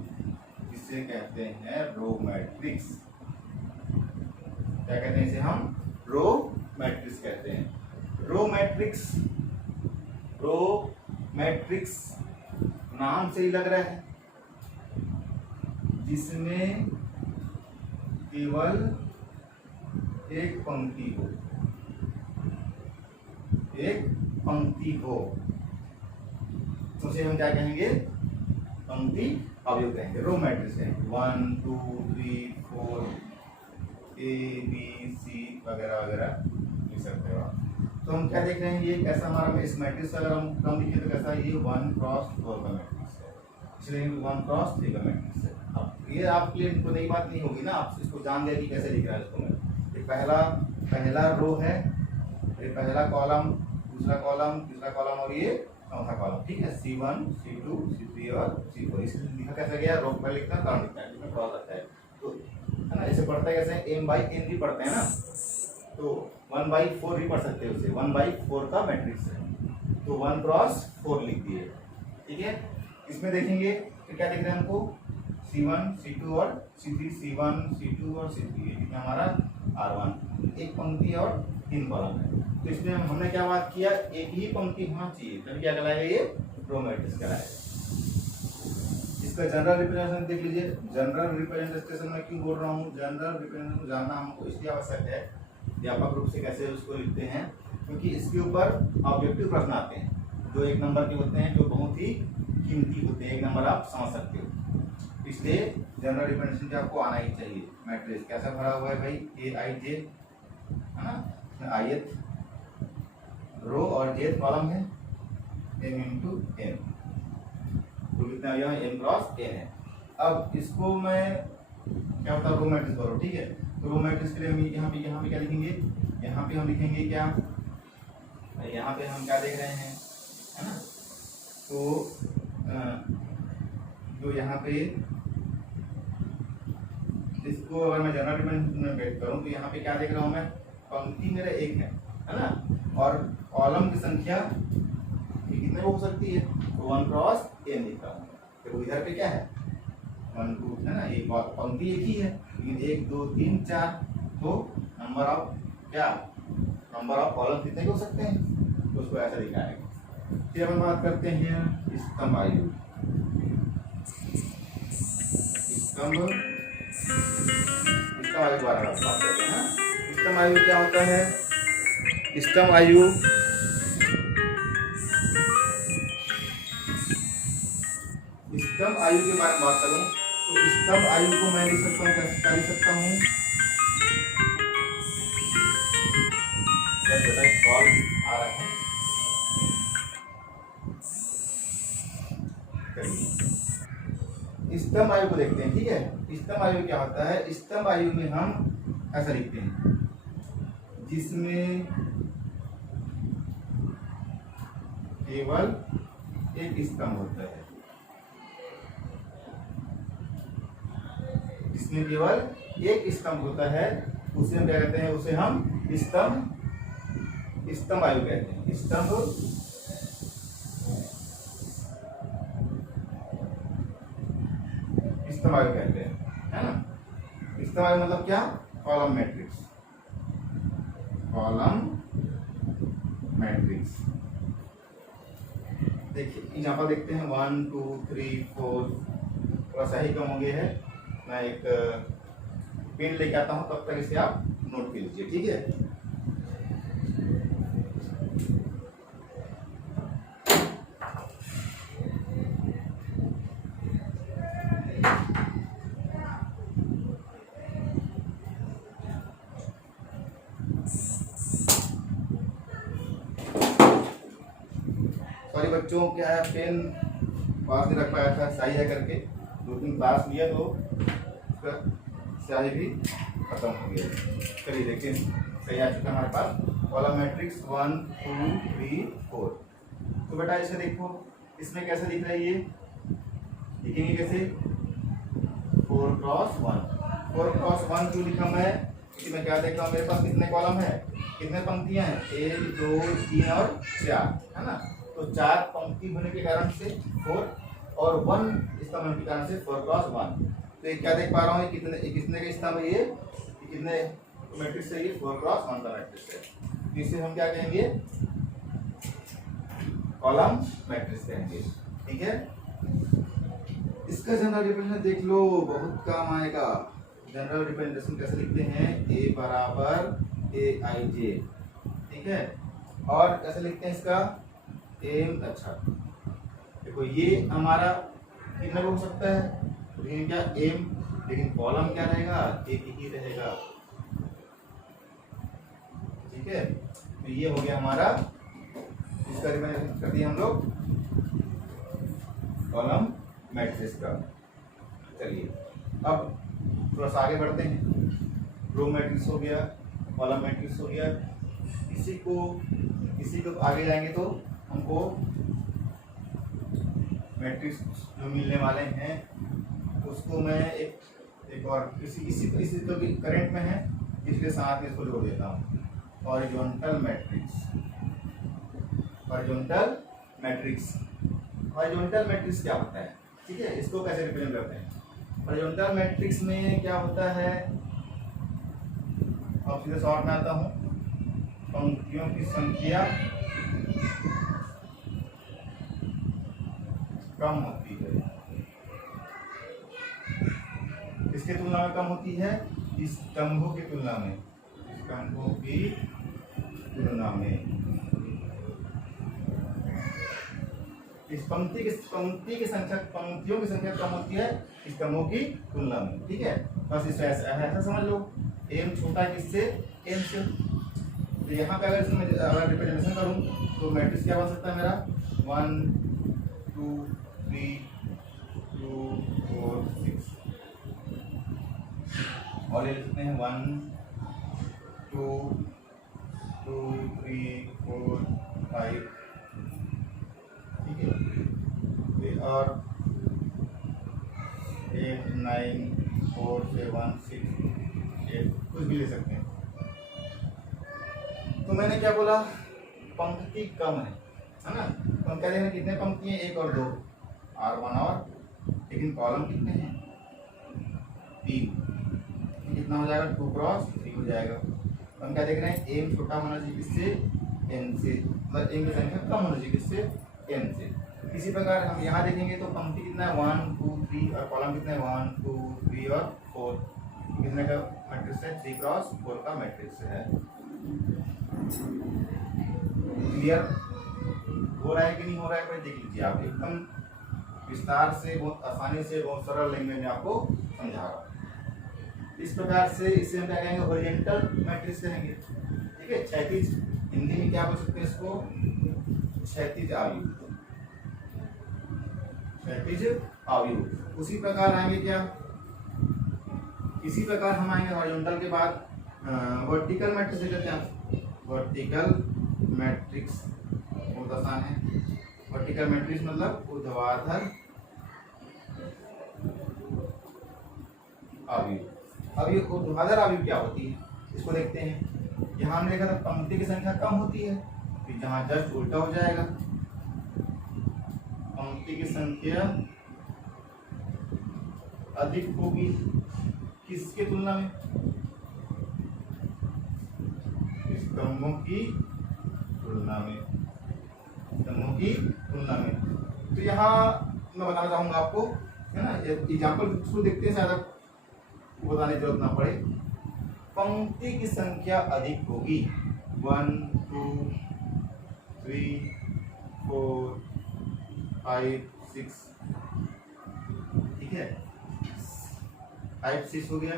जिसे कहते हैं रो मैट्रिक्स। क्या कहते हैं इसे हम? रो मैट्रिक्स कहते हैं। रो मैट्रिक्स नाम से ही लग रहा है, जिसमें केवल एक पंक्ति हो, तो उसे हम क्या कहेंगे? पंक्ति अवयव कहेंगे, रो मैट्रिक्स कहेंगे। 1 2 3 4 A B C वगैरह वगैरह लिख सकते हो आप। तो हम क्या देख रहे हैं, ये कैसा हमारा में इस मैट्रिक्स अगर हम क्रम लिखे तो कैसा, ये 1 क्रॉस 4 का मैट्रिक्स है, इसलिए 1 क्रॉस 3 का मैट्रिक्स है। अब ये आपके लिए इनको नई बात नहीं होगी ना, आप इसको जान गए कि कैसे लिख रहा है इसको मैं। ये पहला रो है, ये पहला कॉलम, दूसरा कॉलम, तीसरा कॉलम और ये चौथा कॉलम, ठीक है। C1 C2 C3 और C4, इसलिए लिखा कैसे गया? रो पर लिखना, कॉलम लिखना है, इसमें क्रॉस आता है, तो है ना। इसे पढ़ते कैसे? m/n भी पढ़ते हैं ना, तो 1/4 भी पढ़ सकते हैं उसे, 1/4 का मैट्रिक्स है, तो 1 क्रॉस 4 लिख दिए, ठीक है। इसमें देखेंगे तो क्या दिख रहा है हमको? C1 C2 और C3, C1 C2 और C3, ये कितना हमारा R1, एक पंक्ति और 3 कॉलम है। तो इसमें हमने क्या बात किया, एक ही पंक्ति होना चाहिए, तभी क्या कहलाएगा? ये रो मैट्रिक्स कहलाएगा। इसका जनरल रिप्रेजेंटेशन देख लीजिए। जनरल रिप्रेजेंटेशन में क्यों बोल रहा हूँ? जनरल रिप्रेजेंटेशन जानना हमको इसलिए आवश्यक है, व्यापक रूप से कैसे उसको लिखते हैं, क्योंकि इसके ऊपर ऑब्जेक्टिव प्रश्न आते हैं जो 1 नंबर के होते हैं, जो बहुत ही कीमती होते हैं, 1 नंबर आप समझ सकते हो। इसलिए जनरल रिप्रेजेंटेशन जो आपको आना ही चाहिए। मैट्रिक्स कैसा भरा हुआ है भाई? AIJ है ना, ith रो और jth कॉलम है, m into n, तो कितना यहाँ m क्रॉस n है। अब इसको मैं क्या होता है? रो मैट्रिक्स करो, ठीक है। तो रो मैट्रिक्स के लिए हम यहाँ पे क्या लिखेंगे? यहाँ पे हम लिखेंगे क्या? यहाँ पे हम क्या देख रहे हैं, है ना, तो जो यहाँ पे इसको अगर मैं जनरल रिप्रेजेंटेशन में वेट करूँ तो यहाँ पे क्या देख रहा हूँ मैं? पंक्ति मेरा 1 है ना, और कॉलम की संख्या कितने हो सकती है? तो 1 क्रॉस n लिखा हूँ। तो इधर पे क्या है? 1 2 है ना, एक पंक्ति एक ही है, लेकिन 1 2 3 4, तो नंबर ऑफ कॉलम कितने हो सकते हैं? तो उसको ऐसा दिखाएगा। फिर हम बात करते हैं स्तंभ आयु। स्तंभ आयु के बारे में बात करते हैं। स्तंभ आयु क्या होता है? स्तंभ आयु के बारे में बात करूं तो स्तंभ आयु को मैं लिख सकता हूँ, कैसे क्या लिख सकता हूँ? बेटा कॉल आ रहा है, स्तंभ आयु को देखते हैं, ठीक है। स्तंभ आयु क्या होता है? स्तंभ आयु में हम ऐसा लिखते हैं, जिसमें केवल एक स्तंभ होता है, जिसमें केवल एक स्तंभ होता है, उसे हम क्या कहते हैं? उसे हम स्तंभ आयु कहते हैं। स्तंभ आयु कहते हैं, है ना। स्तंभ आयु मतलब क्या? कॉलम मैट्रिक्स, देखिए यहाँ पर देखते हैं 1 2 3 4, थोड़ा सा ही कम हो गया है। मैं एक पेन लेके आता हूँ, तब तक इसे आप नोट कर लीजिए, ठीक है। सॉरी बच्चों, क्या है, पेन पास नहीं रख पाया था, स्याही है करके 2-3 क्लास लिया तो उसका स्याही भी खत्म हो गया। चलिए देखिए, सही आ चुका हमारे पास कॉलम मैट्रिक्स 1 2 3 4। तो बेटा इसे देखो, इसमें कैसे दिख रहा है? ये लिखेंगे कैसे? 4 क्रॉस 1। 4 क्रॉस 1 क्यों लिखा मैं? इसमें क्या देख रहा हूँ, मेरे पास कितने कॉलम है, कितने पंक्तियां हैं? 1 2 3 और 4, है ना। तो 4 पंक्ति होने के कारण से 4, और 1 इसका मल्टीप्लिकेशन से 4 क्रॉस 1। तो ये क्या देख पा रहा हूँ, कितने का स्तंभ है ये कितने मैट्रिक्स है, ये 4 क्रॉस 1 का मैट्रिक्स है। तो इसे हम क्या कहेंगे, कॉलम मैट्रिक्स कहेंगे। ठीक है, इसका जनरल रिप्रेजेंटेशन देख लो, बहुत काम आएगा। जनरल रिप्रेजेंटेशन कैसे लिखते हैं, A बराबर AIJ। ठीक है, और कैसे लिखते हैं इसका एम। अच्छा देखो ये हमारा कितना हो सकता है, लेकिन क्या एम, लेकिन कॉलम क्या रहेगा, एक ही रहेगा। ठीक है, तो ये हो गया हमारा, इसका रिप्रेजेंटेशन कर दिया हम लोग कॉलम मैट्रिक्स का। चलिए अब थोड़ा सा आगे बढ़ते हैं। रो मैट्रिक्स हो गया, कॉलम मैट्रिक्स हो गया। इसी को आगे जाएंगे तो हमको मैट्रिक्स जो मिलने वाले हैं उसको मैं एक और इसी तो भी करंट में है, इसके साथ में इसको जोड़ देता हूँ। Horizontal matrix, horizontal matrix, horizontal matrix क्या होता है, ठीक है, इसको कैसे रिप्रेजेंट करते हैं। हॉरिजॉन्टल मैट्रिक्स में क्या होता है, अब सीधे शॉर्ट में आता हूँ, पंक्तियों की संख्या कम होती है, इसके तुलना में कम होती है, स्तंभों की तुलना में, स्तंभों की तुलना में। इस पंक्ति की संख्या, पंक्तियों की संख्या कम होती है स्तंभों की तुलना में। ठीक है, बस इसे ऐसा समझ लो, एम छोटा किससे, एम से। तो यहाँ पे अगर इसमें अगर रिप्रेजेंटेशन करूँ तो मैट्रिक्स क्या बन सकता है मेरा, 1 2 3 2 4 6, और ये लिखते हैं 1 2 2 3 4 5। ठीक है, और 8 9 4 7 6 8 कुछ भी ले सकते हैं। तो मैंने क्या बोला, पंक्ति कम है ना, तो हम क्या देखें कितने पंक्ति हैं, 1 और 2, R1 और, लेकिन कॉलम कितने हैं, 3। कितना हो जाएगा, 2 क्रॉस 3 हो जाएगा। तो हम क्या देख रहे हैं, एम छोटा होना चाहिए किससे, एन से, मतलब एम की संख्या कम होना चाहिए किससे, एन से। इसी प्रकार हम यहाँ देखेंगे तो पंक्ति कितना है, 1 2 3, और कॉलम कितना है, 1 2 3 और 4। कितने का मैट्रिक्स है, 3 क्रॉस 4 का मैट्रिक्स है। क्लियर हो रहा है कि नहीं हो रहा है, देख लीजिए आप, एकदम विस्तार से, बहुत आसानी से, बहुत सरल लैंग्वेज में आपको समझा रहा हूँ। इस प्रकार से इसे हम क्या कहेंगे, हॉरिजॉन्टल मैट्रिक्स कहेंगे। ठीक है, क्षैतिज, हिंदी में क्या बोल सकते हैं इसको, क्षैतिज आयु, क्षैतिज आयु। उसी प्रकार आएंगे क्या, इसी प्रकार हम आएंगे हॉरिजॉन्टल के बाद वर्टिकल मैट्रिक्स देख लेते हैं। वर्टिकल मैट्रिक्स बहुत आसान है। वर्टिकल मैट्रिक्स मतलब ऊर्ध्वाधर आव्यूह। अब ये ऊर्ध्वाधर आव्यूह क्या होती है, इसको देखते हैं। यहाँ हमने देखा था पंक्ति की संख्या कम होती है, फिर जहाँ जस्ट उल्टा हो जाएगा, पंक्ति की संख्या अधिक होगी किसके तुलना में, स्तंभों की तुलना में, स्तंभों की तुलना में। तो यहाँ मैं बताना चाहूंगा आपको, है ना, एग्जाम्पल शुरू देखते हैं, शायद आपको बताने की जरूरत ना पड़े। पंक्ति की संख्या अधिक होगी, 1 2 3 4 5 6। ठीक है, 5 6 हो गया,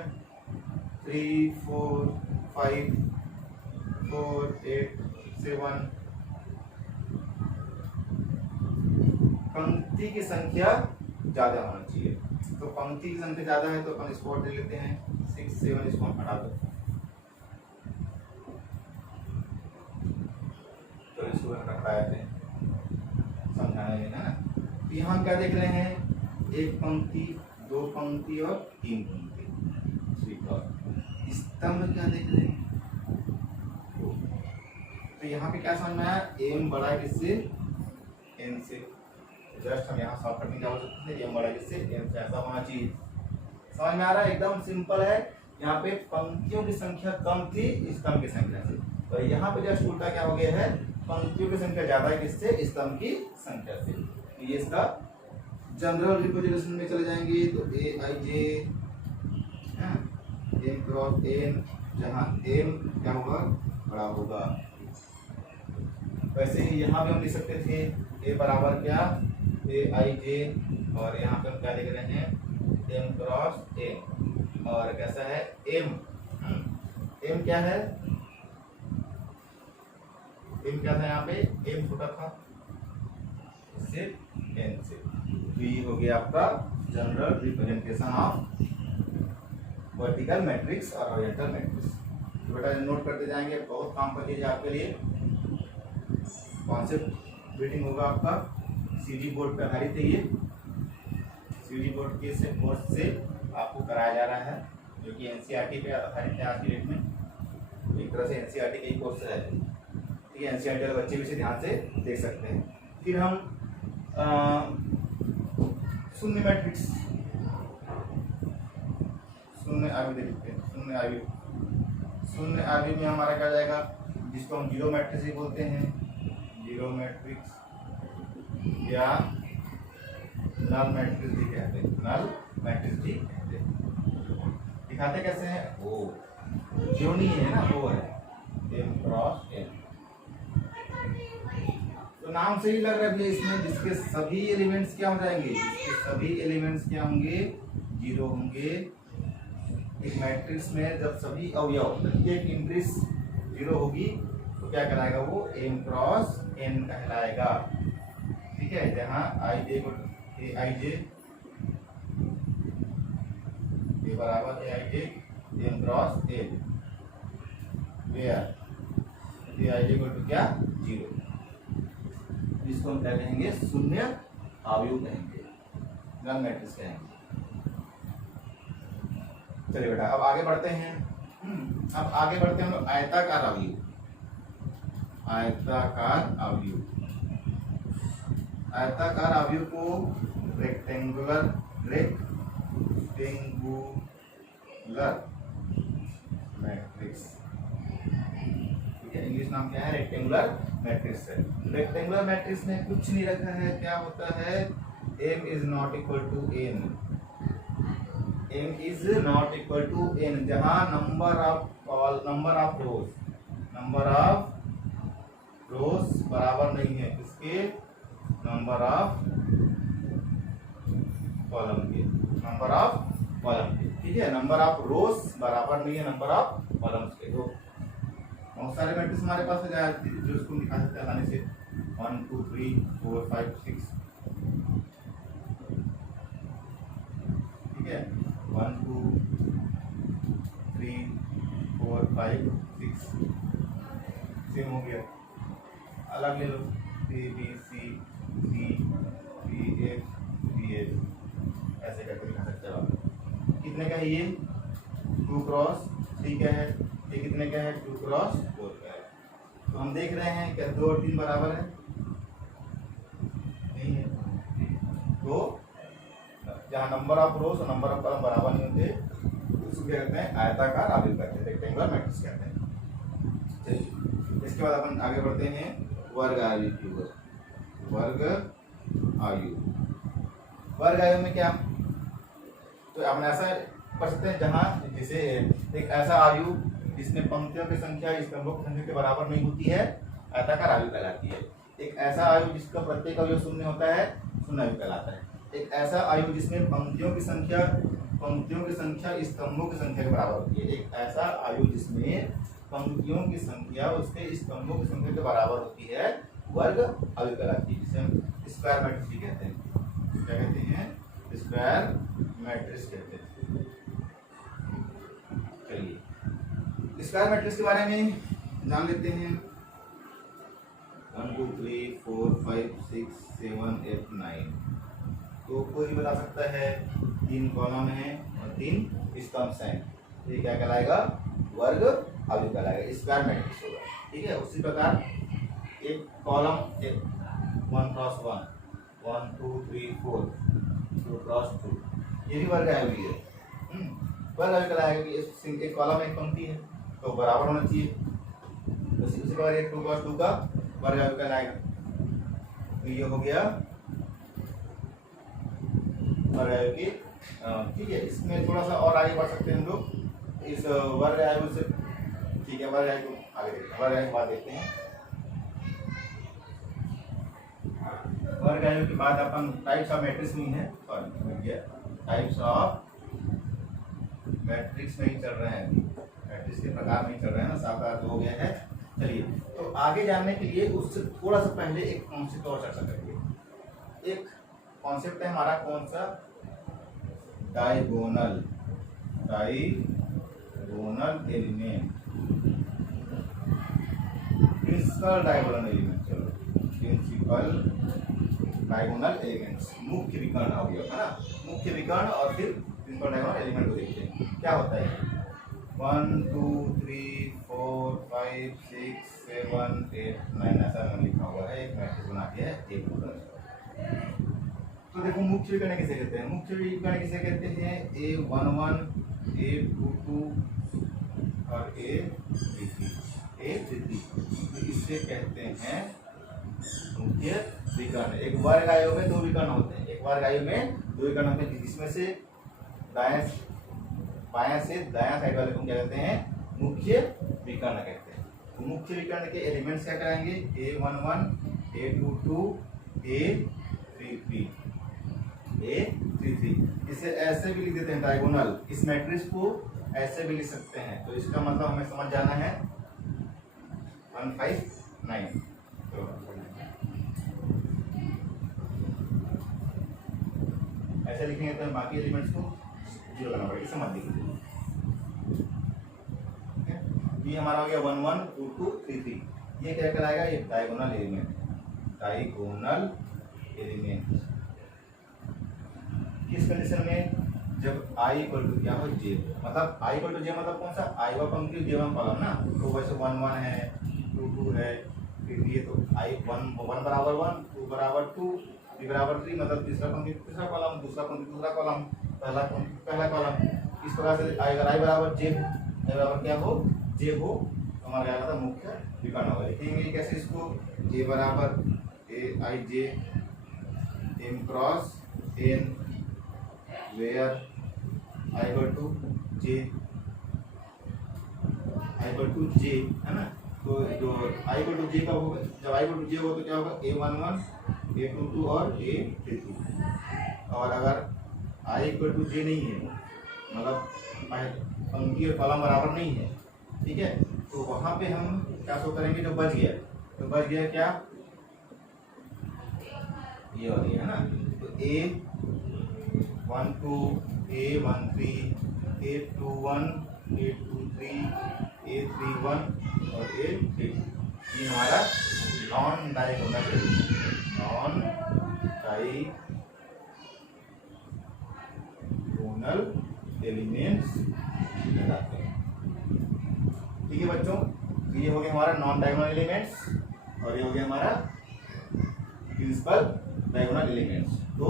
3 4 5 4 8 7। पंक्ति की संख्या ज्यादा होना चाहिए, तो पंक्ति की संख्या ज्यादा है तो अपन स्पॉट दे लेते हैं 6 7, इसको हम हटा दो, तो इसको हटाया थे समझाने में, है ना। तो यहाँ क्या देख रहे हैं, एक पंक्ति, 2 पंक्ति और 3 पंक्ति। ठीक है, स्तंभ क्या देख रहे हैं, तो यहाँ पे क्या समझ में आया, एम बड़ा है किससे, एन से। जस्ट हम यहाँ शॉर्ट कटिंग क्या हो सकते थे, एम बड़ा इससे एम से ऐसा होना चाहिए। समझ में आ रहा है? एकदम सिंपल है। यहाँ पे पंक्तियों की संख्या कम थी स्तंभ की संख्या से, तो यहाँ पे जस्ट उल्टा क्या हो गया है, पंक्तियों की संख्या ज्यादा है किससे, स्तंभ की संख्या से। तो ये इसका जनरल रिप्रेजेंटेशन में चले जाएंगे तो ए I J M cross N, जहाँ एम क्या होगा, बड़ा होगा। वैसे ही यहाँ भी हम लिख सकते थे ए बराबर क्या, ए आई जे, और यहाँ पे हम क्या लिख रहे हैं, एम क्रॉस एन, और कैसा है एम, एम क्या है, एम क्या था यहाँ पे, एम छोटा था इससे एन से। तो ये हो गया आपका general representation of vertical matrix और हॉरिजॉन्टल मैट्रिक्स। तो बेटा नोट करते जाएंगे, बहुत काम का चीज है आपके लिए। कॉन्सेप्ट रीडिंग होगा आपका, सीडी बोर्ड पे आधारित है ये, सीडी बोर्ड के से कोर्स से आपको कराया जा रहा है, जो कि एनसीईआरटी पे आधारित है आज की डेट में। एक तरह से एनसीईआरटी का ही कोर्स है, ठीक है। एनसीईआरटी वाले बच्चे भी इसे ध्यान से देख सकते हैं। फिर हम शून्य मैट्रिक्स, शून्य आयु देखते हैं। शून्य आयु में हमारा क्या जाएगा, जिसको हम जीरो मैट्रिक्स ही बोलते हैं, जीरो मैट्रिक्स या नल मैट्रिक्स भी कहते हैं, नल मैट्रिक्स भी कहते हैं। दिखाते कैसे हैं, वो जो नहीं है ना वो है एम क्रॉस एन। तो नाम से ही लग रहा है इसमें, जिसके सभी एलिमेंट्स क्या हो जाएंगे, जिसके सभी एलिमेंट्स क्या होंगे, जीरो होंगे। एक मैट्रिक्स में जब सभी अवयव प्रत्येक इंट्रीज जीरो होगी तो क्या कहलाएगा, वो एम क्रॉस एन कहलाएगा, ठीक है। जहाँ आई जे को ए आई जे, ए बराबर ए I J M cross N, where A I जे को क्या, जीरो। इसको हम क्या कहेंगे, शून्य आयु कहेंगे, नल मैट्रिक्स कहेंगे। चलिए बेटा अब आगे बढ़ते हैं। अब आगे बढ़ते हैं हम लोग आयताकार अवयव, आयताकार अवयव। आयताकार अवयव को रेक्टेंगुलर मैट्रिक्स, ठीक है। इंग्लिश नाम क्या है, रेक्टेंगुलर मैट्रिक्स है। रेक्टेंगुलर मैट्रिक्स में कुछ नहीं रखा है, क्या होता है, m is not equal to n, m is not equal to n, जहां नंबर ऑफ रोज बराबर नहीं है किसके, नंबर ऑफ कॉलम के, ठीक है। नंबर ऑफ रोज बराबर नहीं है नंबर ऑफ कॉलम्स के। तो बहुत सारे मैट्रिक्स हमारे पास है जो इसको दिखा सकते हैं आसानी से, 1 2 3 4 5 6, ठीक है। 1 2 3 4 5 6 सेम हो गया। अलग ले लो, A B C D E F G H, ऐसे करके दिखा सकते हो आप। कितने का है ये, 2 क्रॉस 3 का है, ये कितने का है, 2 क्रॉस 4 का है। तो हम देख रहे हैं क्या 2 और 3 बराबर है, नहीं है। तो जहाँ नंबर ऑफ रोज और नंबर ऑफ कॉलम बराबर नहीं होते उसको क्या कहते हैं, आयताकार अवयव कहते हैं, रेक्टेंगुलर मैट्रिक्स कहते हैं। चलिए इसके बाद अपन आगे बढ़ते हैं वर्ग आयु की ओर। वर्ग आयु में क्या, तो अपन ऐसा पढ़ सकते हैं जहाँ जैसे एक ऐसा आयु जिसमें पंक्तियों की संख्या स्तंभों की संख्या के बराबर नहीं होती है, आयताकार आयु कहलाती है। एक ऐसा आयु जिसका प्रत्येक अवयव शून्य होता है, शून्य आयु कहलाता है। एक ऐसा आयु जिसमें पंक्तियों की संख्या स्तंभों की संख्या के बराबर होती है। एक ऐसा आयु जिसमें पंक्तियों की संख्या उसके स्तंभों की संख्या के बराबर होती है, वर्ग आयु कहलाती है, जिसे हम स्क्वायर मैट्रिक्स भी कहते हैं। क्या कहते हैं, स्क्वायर मैट्रिक्स कहते हैं। चलिए स्क्वायर मैट्रिक्स के बारे में जान लेते हैं। 1 2 3 4 5 6 7 8 9, तो कोई भी बता सकता है 3 कॉलम है और 3 स्तंभ हैं, ये क्या कहलाएगा, वर्ग आयु कहलाएगा, स्क्वायर मैट्रिक्स होगा, ठीक है। उसी प्रकार एक कॉलम 1 क्रॉस 1, 1 2 3 4 2 क्रॉस 2, ये भी वर्ग आयोगी है। वर्ग आयोगी कहलाएगा कि एक कॉलम एक पंक्ति है तो बराबर होना चाहिए, तो उसी प्रकार 2 क्रॉस 2 का वर्ग आयोगी कहलाएगा। तो ये हो गया वर्ग आयोगी। ठीक है, इसमें थोड़ा सा और आगे बढ़ सकते हैं हम लोग इस वर्ग आयोगी से। ठीक है, वर्ग आयोगी को आगे देखते हैं, वर्ग आयोगी के बाद देखते हैं। वर्ग आयोगी के बाद अपन टाइप्स ऑफ मैट्रिक्स में है, टाइप्स ऑफ मैट्रिक्स में ही चल रहे हैं, मैट्रिक्स के प्रकार में ही चल रहे हैं ना, साकार हो गया है। चलिए, तो आगे जानने के लिए उससे थोड़ा सा पहले एक कॉन्सेप्ट और चर्चा करेंगे। एक कॉन्सेप्ट है हमारा कौन सा, diagonal element, principal diagonal element. चलो, प्रिंसिपल डायगोनल एलिमेंट्स, मुख्य विकर्ण हो गया है ना, मुख्य विकर्ण और फिर प्रिंसिपल डायगोनल एलिमेंट को देखते हैं क्या होता है। 1 2 3 4 5 6 7 8 9 ऐसा लिखा हुआ है, एक मैट्रिक्स बना दिया है एक नंबर। तो देखो मुख्य विकर्ण किसे कहते हैं, मुख्य विकर्ण किसे कहते हैं, A11 A22 और A33, इससे कहते हैं मुख्य विकर्ण। एक वर्ग आयोग में दो विकर्ण होते हैं, एक वर्ग आयोग में दो विकर्ण होते हैं, जिसमें से बायां से दायां साइड वाले को क्या कहते हैं, मुख्य विकर्ण कहते हैं। तो मुख्य विकर्ण के एलिमेंट्स क्या कराएंगे, A11 A22 A33 A33। इसे ऐसे भी लिख देते हैं डायगोनल, इस मैट्रिक्स को ऐसे भी लिख सकते हैं। तो इसका मतलब हमें समझ जाना है 159। तो ऐसे लिखेंगे तो बाकी एलिमेंट्स को जीरो करना पड़ेगा, समझ लीजिए। ये हमारा हो गया 1 1 2 2 3 3, ये क्या कहलाएगा, ये डायगोनल एलिमेंट, डायगोनल एलिमेंट। किस कंडीशन में, जब i इक्वल टू क्या हो j, मतलब i इक्वल टू j मतलब कौन सा, i वा पंक्ति j वा कॉलम ना। तो वैसे 1 1 है 2 2 है, फिर ये तो i 1 बराबर 1 2 बराबर 2 3 बराबर 3, मतलब तीसरा पंक्ति तीसरा कॉलम, दूसरा पंक्ति दूसरा कॉलम, पहला पंक्ति पहला कॉलम। इस प्रकार से अगर i बराबर j हो, i बराबर क्या हो j हो, तो हमारा क्या था मुख्य विकर्ण होगा। लिखेंगे कैसे इसको, j बराबर a i j m cross n where i equal to j है ना। तो जो i equal to j का होगा, जब i equal to j होगा तो क्या होगा, a11 a22 और a33। और अगर i equal to j नहीं है, मतलब पंक्ति और कॉलम बराबर नहीं है, ठीक है, तो वहां पे हम क्या शो करेंगे, जो बच गया, तो बच गया क्या, ये हो गया है ना। तो A12 A13 A21 A23 A31 और A32, ये हमारा नॉन डायगोनल एलिमेंट्स कहलाते हैं। ठीक है बच्चों, तो ये हो गया हमारा नॉन डायगोनल एलिमेंट्स और ये हो गया हमारा प्रिंसिपल डायगोनल एलिमेंट्स। तो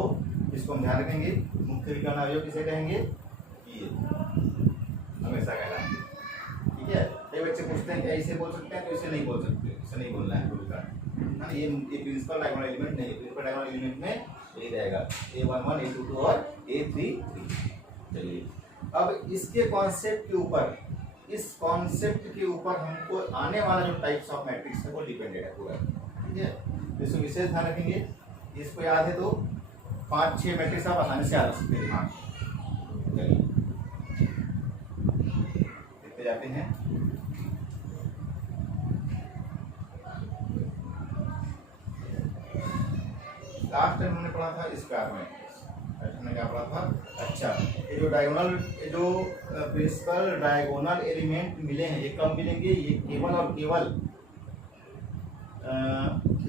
इसको हम ध्यान रखेंगे, मुख्य विकर्ण अवयव किसे कहेंगे, ये हमेशा कहलाएंगे। ठीक है, कई बच्चे पूछते हैं कि ऐसे बोल सकते हैं, तो इसे नहीं बोल सकते, इसे नहीं बोलना है विकर्ण, है ना। ये प्रिंसिपल डायगोनल एलिमेंट नहीं, प्रिंसिपल डायगोनल एलिमेंट में यही रहेगा A11 A22 और A33। चलिए, अब इसके कॉन्सेप्ट के ऊपर, इस कॉन्सेप्ट के ऊपर हमको आने वाला जो टाइप्स ऑफ मैट्रिक्स है वो डिपेंडेड है पूरा। ठीक है, तो इसको विशेष ध्यान रखेंगे, इसको याद है तो 5-6 मैट्रिक्स आप आसानी से आ सकते हैं दिमाग। चलिए देखते जाते हैं। लास्ट टाइम हमने पढ़ा था स्क्वायर मैट्रिक्स, हमने क्या पढ़ा था, अच्छा ये जो डायगोनल, ये जो प्रिंसिपल डायगोनल एलिमेंट मिले हैं, ये कब मिलेंगे, ये केवल और केवल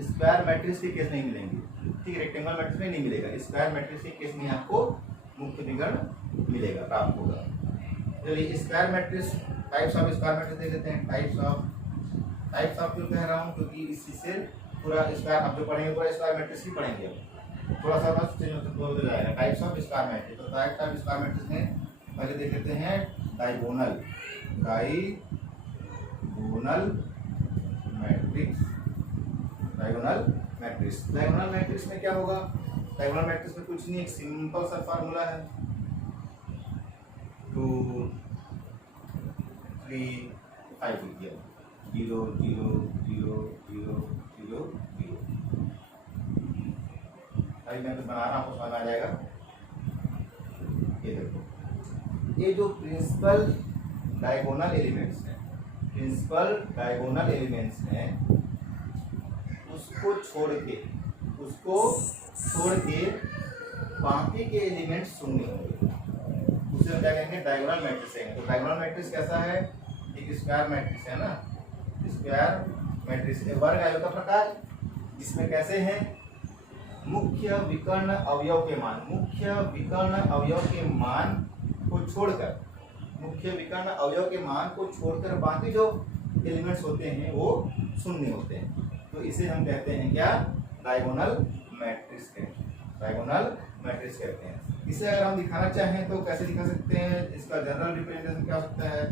स्क्वायर मैट्रिक्स के केस नहीं मिलेंगे। ठीक है, रेक्टेंगल मैट्रिक्स में नहीं मिलेगा, स्क्वायर मैट्रिक्स के केस में आपको मुख्य विकर्ण मिलेगा, प्राप्त होगा। चलिए square matrix, types of square matrix देख लेते हैं। टाइप्स ऑफ क्यों कह रहा हूँ, क्योंकि इसी से पूरा स्क्वायर आप जो पढ़ेंगे पूरा स्क्वायर मैट्रिक्स ही पढ़ेंगे हम। थोड़ा सा बस चेंज बदल जाएगा। टाइप्स ऑफ स्क्वायर मैट्रिक्स, तो टाइप्स ऑफ स्क्वायर मैट्रिक्स में पहले देख लेते हैं डायगोनल मैट्रिक्स। डायगोनल मैट्रिक्स में क्या होगा? डायगोनल मैट्रिक्स में कुछ नहीं, एक सिंपल सा फार्मूला है 2 3 5 लिख दिया, 0 0 0 0 0 0। अभी मैं कुछ बना रहा हूँ, समझ आ जाएगा। ये देखो, ये जो प्रिंसिपल डायगोनल एलिमेंट्स हैं उसको छोड़ के बाकी के एलिमेंट्स शून्य होंगे, उसे हम क्या कहेंगे? डायगोनल मैट्रिक्स है। तो डायगोनल मैट्रिक्स कैसा है? एक स्क्वायर मैट्रिक्स है ना, स्क्वायर मैट्रिक्स वर्ग आयु का प्रकार, जिसमें कैसे है? मुख्य विकर्ण अवयव के मान को छोड़कर बाकी जो एलिमेंट्स होते हैं वो शून्य होते हैं। तो इसे हम कहते हैं क्या? डायगोनल मैट्रिक्स कहते हैं। इसे अगर हम दिखाना चाहें तो कैसे दिखा सकते हैं? इसका जनरल रिप्रेजेंटेशन क्या हो सकता है?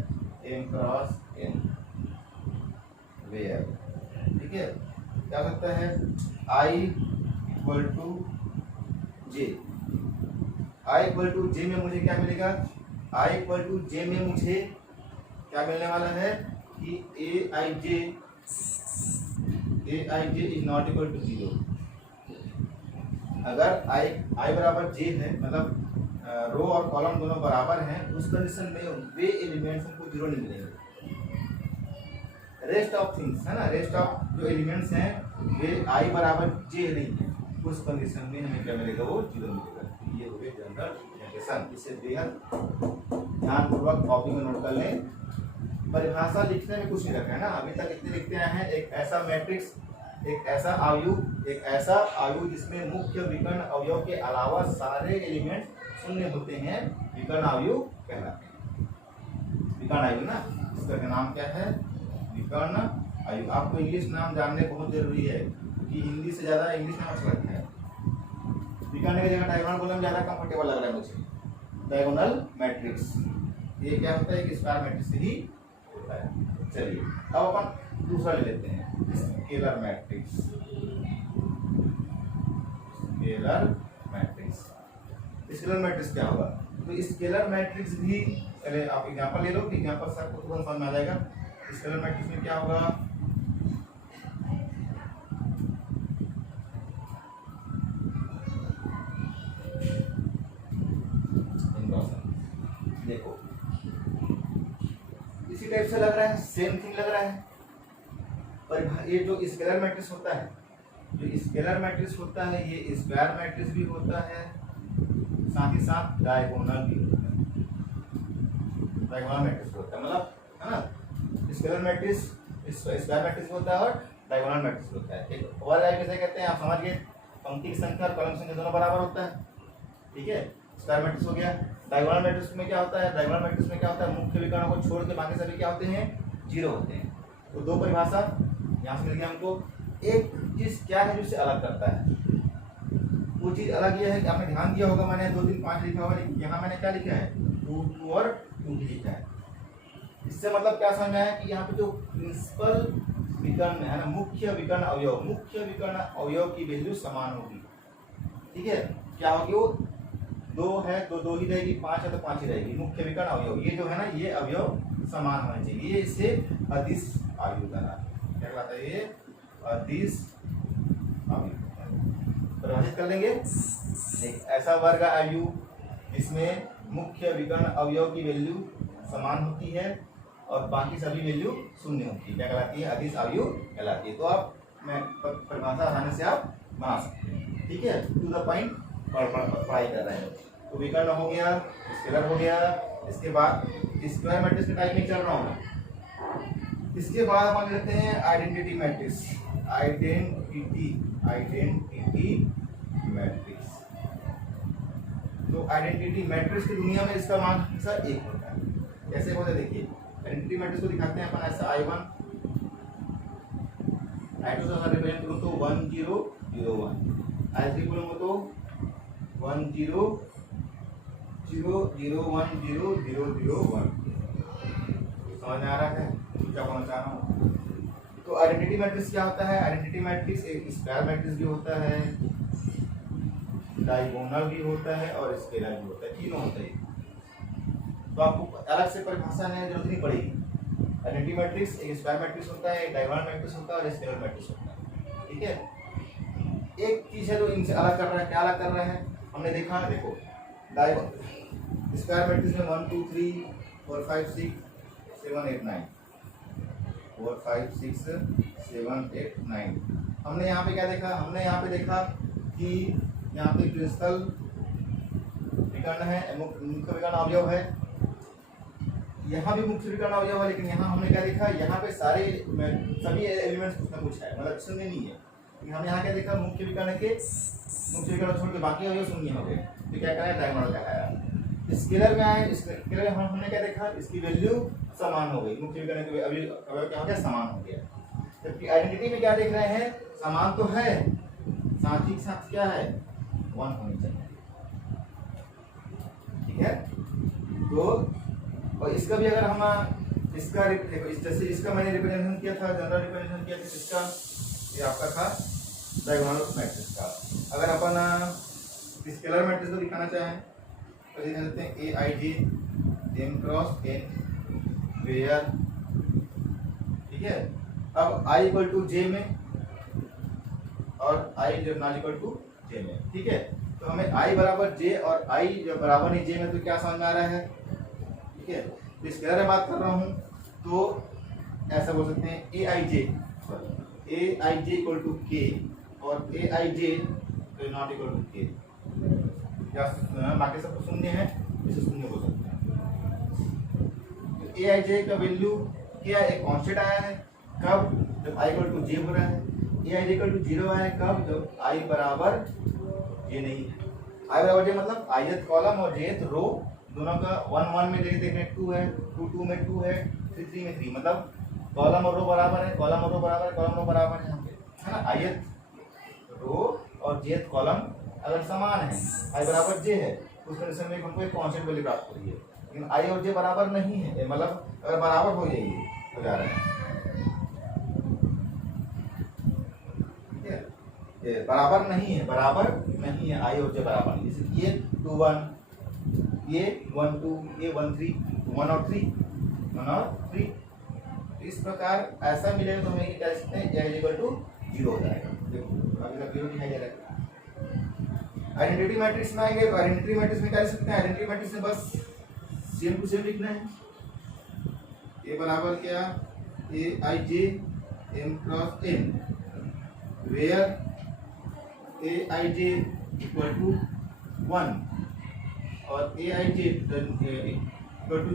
m क्रॉस n वेयर, ठीक है। क्या हो सकता है? I इक्वल टू जे में मुझे क्या मिलेगा? I इक्वल टू जे में मुझे क्या मिलने वाला है कि aij is not equal to 0। अगर I बराबर j है, मतलब रो और कॉलम दोनों बराबर हैं, उस कंडीशन में वे एलिमेंट्स हमको 0 नहीं मिलेंगे। रेस्ट ऑफ थिंग्स है ना, रेस्ट ऑफ जो एलिमेंट्स हैं वे I बराबर j नहीं है, उस कंडीशन में हमें क्या मिलेगा? वो 0 मिलेगा। ये हो गया जनरल रिप्रेजेंटेशन। इसे बेहद ध्यानपूर्वक कॉपी में नोट कर लें। परिभाषा लिखने में कुछ नहीं रखा है ना, अभी तक इतने लिखते आए हैं। एक ऐसा मैट्रिक्स, एक ऐसा आयु जिसमें मुख्य विकर्ण अवयव के अलावा सारे एलिमेंट शून्य होते हैं, विकर्ण आयु कहलाते हैं। विकर्ण आयु ना, इसका नाम क्या है? विकर्ण आयु। आपको इंग्लिश नाम जानने बहुत जरूरी है, क्योंकि हिंदी से ज्यादा इंग्लिश नाम अच्छा लगता है। विकर्ण की जगह डायगोनल बोलने में ज्यादा कंफर्टेबल लग रहा है मुझे। डायगोनल मैट्रिक्स ये क्या होता है? कि स्क्वायर मैट्रिक्स ही होता है। चलिए अब अपन दूसरा ले लेते हैं, स्केलर मैट्रिक्स। स्केलर मैट्रिक्स क्या होगा? तो स्केलर मैट्रिक्स भी, अरे आप एग्जांपल ले लो, एग्जांपल से आपको तुरंत समझ में आ जाएगा। स्केलर मैट्रिक्स में क्या होगा? देखो इसी टाइप से लग रहा है, सेम थिंग लग रहा है। पर ये जो स्केलर मैट्रिक्स होता है, ये स्क्वायर मैट्रिक्स भी होता है, साथ ही साथ डायगोनल भी होता है। डायगोनल मैट्रिक्स होता है, मतलब है ना, स्केलर मैट्रिक्स स्क्वायर मैट्रिक्स होता है और डायगोनल मैट्रिक्स होता है। एक वर्ग आयु किसे कहते हैं? आप समझ गए, पंक्ति की संख्या और कॉलम संख्या दोनों बराबर होता है, ठीक है। स्क्वायर मैट्रिक्स हो गया। डायगोनल मैट्रिक्स में क्या होता है? मुख्य विकर्ण को छोड़ के बाकी सभी क्या होते हैं? 0 होते हैं। तो दो परिभाषा यहाँ से मिल गया हमको। एक चीज क्या है जो इसे अलग करता है? वो चीज अलग ये है कि आपने ध्यान दिया होगा, मैंने 2 3 5 लिखा होगा, यहाँ मैंने क्या लिखा है? 2 2 और 2 लिखा है। इससे मतलब क्या समझ में आया कि यहाँ पे जो प्रिंसिपल विकर्ण है ना, मुख्य विकर्ण अवयव की वैल्यू समान होगी, ठीक है। क्या होगी? वो 2 है तो 2 ही रहेगी, 5 है तो 5 ही रहेगी। मुख्य विकर्ण अवयव ये जो है ना, ये अवयव समान होने चाहिए। ये इसे अदिश आयु कहलाता है। क्या कहलाता है? ये अदिश आयु परिभाषित कर लेंगे। एक ऐसा वर्ग आयु जिसमें मुख्य विकर्ण अवयव की वैल्यू समान होती है और बाकी सभी वैल्यू शून्य होती है, क्या कहलाती है? अदिश आयु कहलाती है। तो आप मैं परिभाषा आसानी से आप बना सकते हैं, ठीक है। टू द पॉइंट पढ़ाई कर रहे हैं। तो विकर्ण हो गया, स्केलर हो गया। इसके बाद स्क्वायर मैट्रिक्स के टाइप में चल रहा हूँ। इसके बाद हम लेते हैं आइडेंटिटी मैट्रिक्स। तो आइडेंटिटी मैट्रिक्स की दुनिया में इसका मान हमेशा 1 होता है। कैसे होता है देखिए, आइडेंटिटी मैट्रिक्स को दिखाते हैं अपन ऐसा I1 I2 से रिप्रेजेंट करूं तो 1 0 0 1, I3 बोलो तो 1 0 0 0 1 0 0 0 1। समझ में आ रहा है क्या बोलना चाह रहा हूँ? तो आइडेंटिटी मैट्रिक्स क्या होता है? आइडेंटिटी मैट्रिक्स एक स्क्वायर मैट्रिक्स भी होता है, डायगोनल भी होता है और स्केलर भी होता है, तीनों होते हैं। तो आपको अलग से परिभाषा नहीं जरूरत नहीं पड़ेगी। आइडेंटिटी मैट्रिक्स एक स्क्वायर मैट्रिक्स होता है, एक डायगोनल मैट्रिक्स होता है और स्केलर मैट्रिक्स होता है। ठीक है, एक चीज है जो इनसे अलग कर रहा है। क्या अलग कर रहा है? हमने देखा, देखो स्क्वायर मैट्रिक्स में 1 2 3 4 5 6 7 8 9 4 5 6 7 8 9। हमने यहाँ पे क्या देखा? हमने यहाँ पे देखा कि यहाँ पे प्रिंसिपल विकर्ण है, मुख्य विकर्ण अवयव है, यहाँ भी मुख्य विकर्ण अवयव है, लेकिन यहाँ हमने क्या देखा? यहाँ पे सारे सभी एलिमेंट्स कुछ ना कुछ है, मतलब शून्य नहीं है। हम यहाँ क्या देखा? मुख्य विकर्ण छोड़ के बाकी अवयव शून्य हो गए। तो क्या कराया? डायगोनल लगाया। स्केलर में आए, स्केलर में हमने क्या देखा? इसकी वैल्यू समान हो गई, मुख्य विकर्ण के अवयव क्या हो गया? समान हो गया। जबकि आइडेंटिटी में क्या देख रहे हैं? समान तो है, साथ ही साथ क्या है? 1 होनी चाहिए। ठीक है, तो और इसका भी अगर हम इसका जैसे इसका मैंने रिप्रेजेंटेशन किया था, जनरल रिप्रेजेंटेशन किया था, इसका ये आपका था डायगोनल मैट्रिक्स का। अगर अपन स्केलर मैट्रिक्स को दिखाना चाहें तो देख सकते हैं ए I J M cross N where. ठीक है, अब आई इक्वल टू जे में और आई जब नॉट इक्वल टू जे में। ठीक है, तो हमें आई बराबर जे और आई जब बराबर नहीं जे में, तो क्या समझ में आ रहा है? ठीक है, तो स्केलर में बात कर रहा हूँ तो ऐसा बोल सकते हैं ए आई जे इक्वल टू के और ए I J not equal to के, या बाकी सब शून्य है, इसे शून्य बोल सकते हैं। तो ए आई जे का वैल्यू क्या? एक कांस्टेंट आया है। कब? जब आई इक्वल टू जे हो रहा है। ए आई जे इक्वल टू 0 आया है कब? जब आई बराबर जे नहीं है। आई बराबर जे मतलब ith कॉलम और jth रो दोनों का 1 1 में देख 2 है, 2 2 में 2 है, 3 3 में 3, मतलब कॉलम और रो बराबर है, कॉलम और रो बराबर है, कॉलम रो बराबर है, है ना। ith रो और jth कॉलम अगर समान है, आई बराबर जे है, उस कंडीशन में हमको एक कांस्टेंट वैल्यू प्राप्त हो रही है। लेकिन आई और जे बराबर नहीं है, मतलब अगर बराबर हो जाएगी तो जा रहा है, ये बराबर नहीं है, बराबर नहीं है, आई और जे बराबर नहीं। जैसे ये 2 1, ये 1 2, ये 1 3, 1 और 3। इस प्रकार ऐसा मिलेगा तो हमें क्या लिख सकते हैं? ए इक्वल टू 0 हो जाएगा। देखो अभी तक 0 दिखाई दे रहा है। आइडेंटिटी मैट्रिक्स में आएंगे तो आइडेंटिटी मैट्रिक्स में क्या लिख सकते हैं? आइडेंटिटी मैट्रिक्स में बस सेम टू सेम लिखना है। ए बराबर क्या? A I J M cross N where A I J equal to 1 और ए आई जे इक्वल टू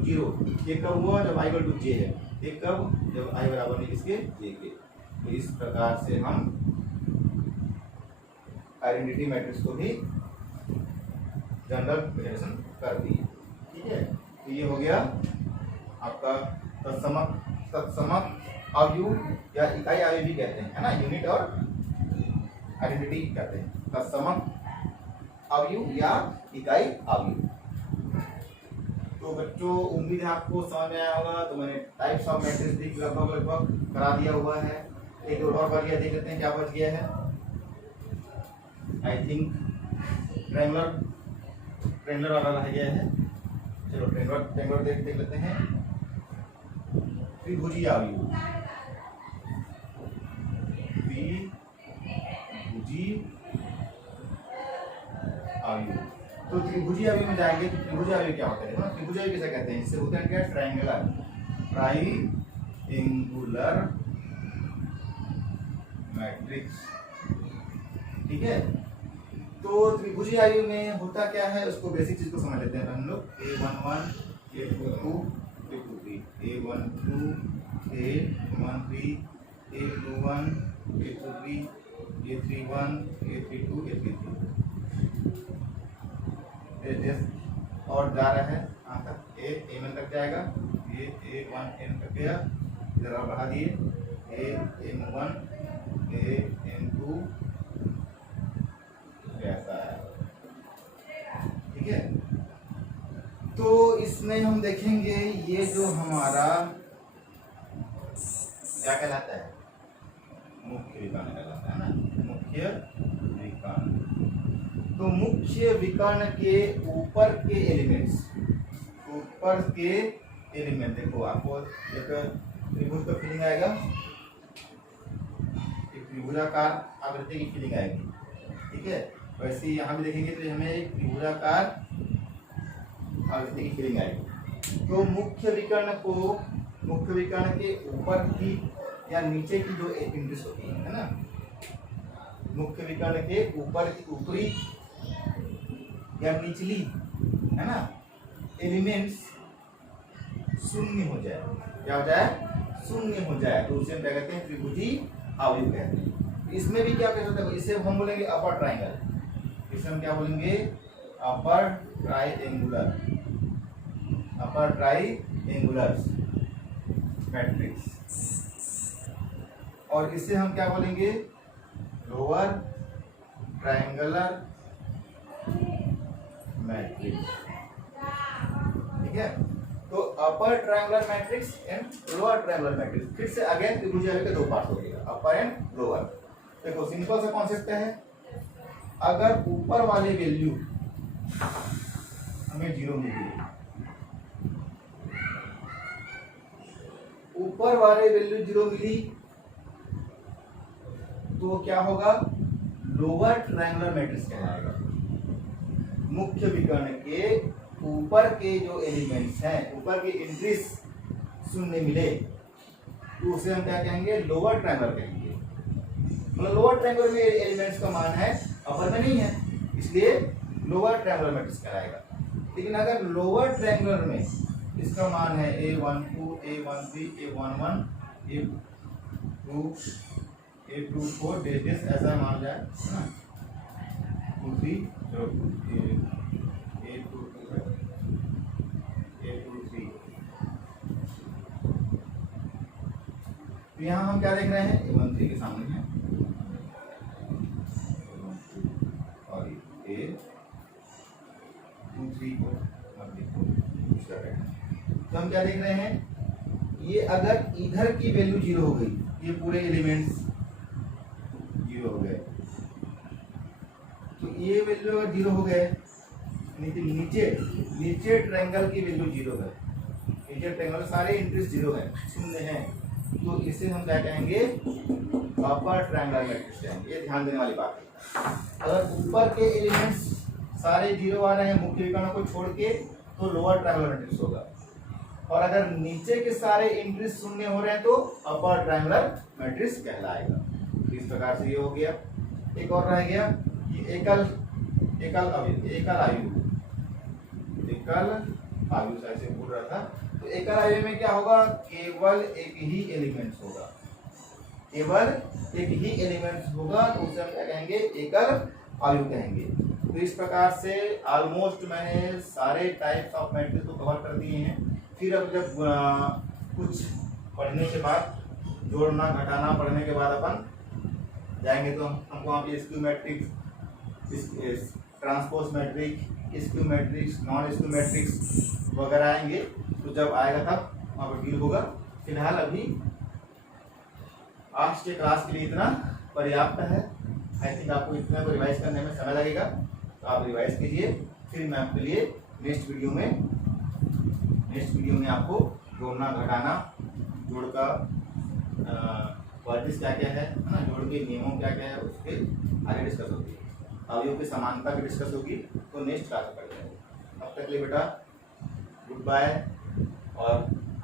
0। ये कब हुआ? जब आई इक्वल टू जे है। ये कब? जब आई बराबर नहीं किसके? जे के। तो इस प्रकार से हम आइडेंटिटी मैट्रिक्स को भी जनरल रिप्रेजेंटेशन कर दिए। ठीक है, तो ये हो गया आपका तत्समक अवयव या इकाई अवयव भी कहते हैं, है ना, यूनिट और आइडेंटिटी कहते हैं, तत्समक अवयव या इकाई अवयव। तो बच्चों उम्मीद है आपको समझ में आया होगा। तो मैंने टाइप्स ऑफ मैट्रिक्स लगभग करा दिया हुआ है। एक और बार देख लेते हैं क्या बच गया है। आई थिंक ट्रेंगुलर वाला रह गया है। चलो ट्रेंगुलर देख लेते हैं। त्रिभुजीय अवयव, तो त्रिभुजीय अवयव में जाएंगे तो त्रिभुजीय अवयव क्या होता है ना? त्रिभुजीय अवयव किसे कहते हैं? इससे होता है क्या? Triangular matrix. ठीक है, तो त्रिभुजीय अवयव में होता क्या है उसको बेसिक चीज को समझ लेते हैं हम लोग। A11 A22 A23 A12 A13 A21 A23 A31 A32 A33 और जा रहा है कहाँ तक? ए एम तक जाएगा। ये A1 N तक गया, इधर और बढ़ा दिए A M1 A M2 इसमें हम देखेंगे ये जो हमारा क्या कहलाता है, मुख्य विकर्ण कहलाता है ना, मुख्य विकर्ण। तो मुख्य विकर्ण के ऊपर के एलिमेंट्स, ऊपर के एलिमेंट देखो, आपको एक त्रिभुज का फीलिंग आएगा, एक त्रिभुजाकार आकृति की फीलिंग आएगी, ठीक है। वैसे ही यहाँ भी देखेंगे तो हमें एक त्रिभुजाकार आकृति की फीलिंग आएगी। तो मुख्य विकर्ण को, मुख्य विकर्ण के ऊपर की या नीचे की जो इंड्रिस होती है ना, मुख्य विकर्ण के ऊपर की ऊपरी या निचली है ना एलिमेंट्स शून्य हो जाए, क्या हो जाए, शून्य हो जाए, तो उसे हम क्या कहते हैं, त्रिभुजी अवयव कहते हैं। इसमें भी क्या कह सकते हैं, इसे हम बोलेंगे अपर ट्राइंगल, इसे हम क्या बोलेंगे, अपर ट्राइएंगुलर, अपर ट्राइएंगुलर मैट्रिक्स। और इसे हम क्या बोलेंगे, लोअर ट्राइंगुलर मैट्रिक्स, ठीक है। तो upper triangular matrix and lower triangular matrix, फिर से अगेन त्रिभुज के दो पार्ट हो गया, अपर एंड लोअर। देखो सिंपल सा कॉन्सेप्ट है, अगर ऊपर वाले वैल्यू हमें 0 मिली, ऊपर वाले वैल्यू 0 मिली तो क्या होगा, लोअर ट्रायंगुलर मैट्रिक्स कहलाएगा। मुख्य विकर्ण के ऊपर के जो एलिमेंट्स हैं, ऊपर के इंट्रीज शून्य मिले तो उसे हम क्या कहेंगे, लोअर ट्रायंगुलर कहेंगे। मतलब लोअर ट्रायंगुलर में एलिमेंट्स का मान है, अपर में नहीं है, इसलिए लोअर ट्रायंगुलर मैट्रिक्स कहलाएगा। लेकिन अगर लोअर ट्रायंगुलर में इसका मान है A12, A13, A11, A2, A24 days ऐसा मान जाए ना, 2 3 A2 A23। तो यहाँ हम क्या देख रहे हैं, A13 के सामने है और A23 को तो हम क्या देख रहे हैं, ये अगर इधर की वैल्यू 0 हो गई, ये पूरे एलिमेंट्स 0 हो गए, तो ये वैल्यू अगर 0 हो गए, नीचे ट्रायंगल की वैल्यू 0 है, नीचे ट्रायंगल सारे इंट्रीज 0 है, शून्य है, तो इसे हम क्या कहेंगे, अपर ट्रायंगुलर मैट्रिक्स कहेंगे। ये ध्यान देने वाली बात है। अगर ऊपर के एलिमेंट्स सारे 0 आ रहे हैं मुख्य विकर्ण को छोड़ के, तो लोअर ट्रायंगुलर मैट्रिक्स होगा, और अगर नीचे के सारे इंट्रीज शून्य हो रहे हैं तो अपर ट्रायंगुलर मैट्रिक्स कहलाएगा। इस प्रकार से ये हो गया। एक और रह गया कि एकल आयु से बोल रहा था, तो एकल आयु में क्या होगा, केवल एक ही एलिमेंट्स होगा, केवल एक ही एलिमेंट्स होगा, तो उसे हम क्या कहेंगे, एकल आयु कहेंगे। तो इस प्रकार से ऑलमोस्ट मैंने सारे टाइप्स ऑफ मैट्रिक्स को कवर कर दिए हैं। फिर अब जब कुछ पढ़ने के बाद, जोड़ना घटाना पढ़ने के बाद अपन जाएंगे तो हमको वहाँ पे skew matrix, transpose matrix, skew matrix, non skew matrix वगैरह आएंगे। तो जब आएगा तब वहाँ पर डील होगा। फिलहाल अभी आज के क्लास के लिए इतना पर्याप्त है। आई थिंक आपको इतना को रिवाइज करने में समय लगेगा, तो आप रिवाइज कीजिए। फिर मैं आपके लिए नेक्स्ट वीडियो में आपको जोड़ना घटाना, जोड़ का क्वालिटीज क्या क्या है ना, जोड़ के नियमों क्या क्या है, उसके आगे डिस्कस होगी। अवयव की समानता भी डिस्कस होगी, तो नेक्स्ट क्लास में पढ़ेंगे। अब तक के लिए बेटा गुड बाय, और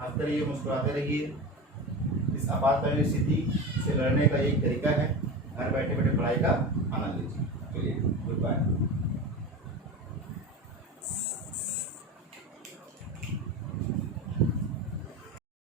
हंसते रहिए, मुस्कुराते रहिए। इस आपातकालीन स्थिति से लड़ने का एक तरीका है, घर बैठे बैठे पढ़ाई का आनंद लीजिए। चलिए गुड बाय।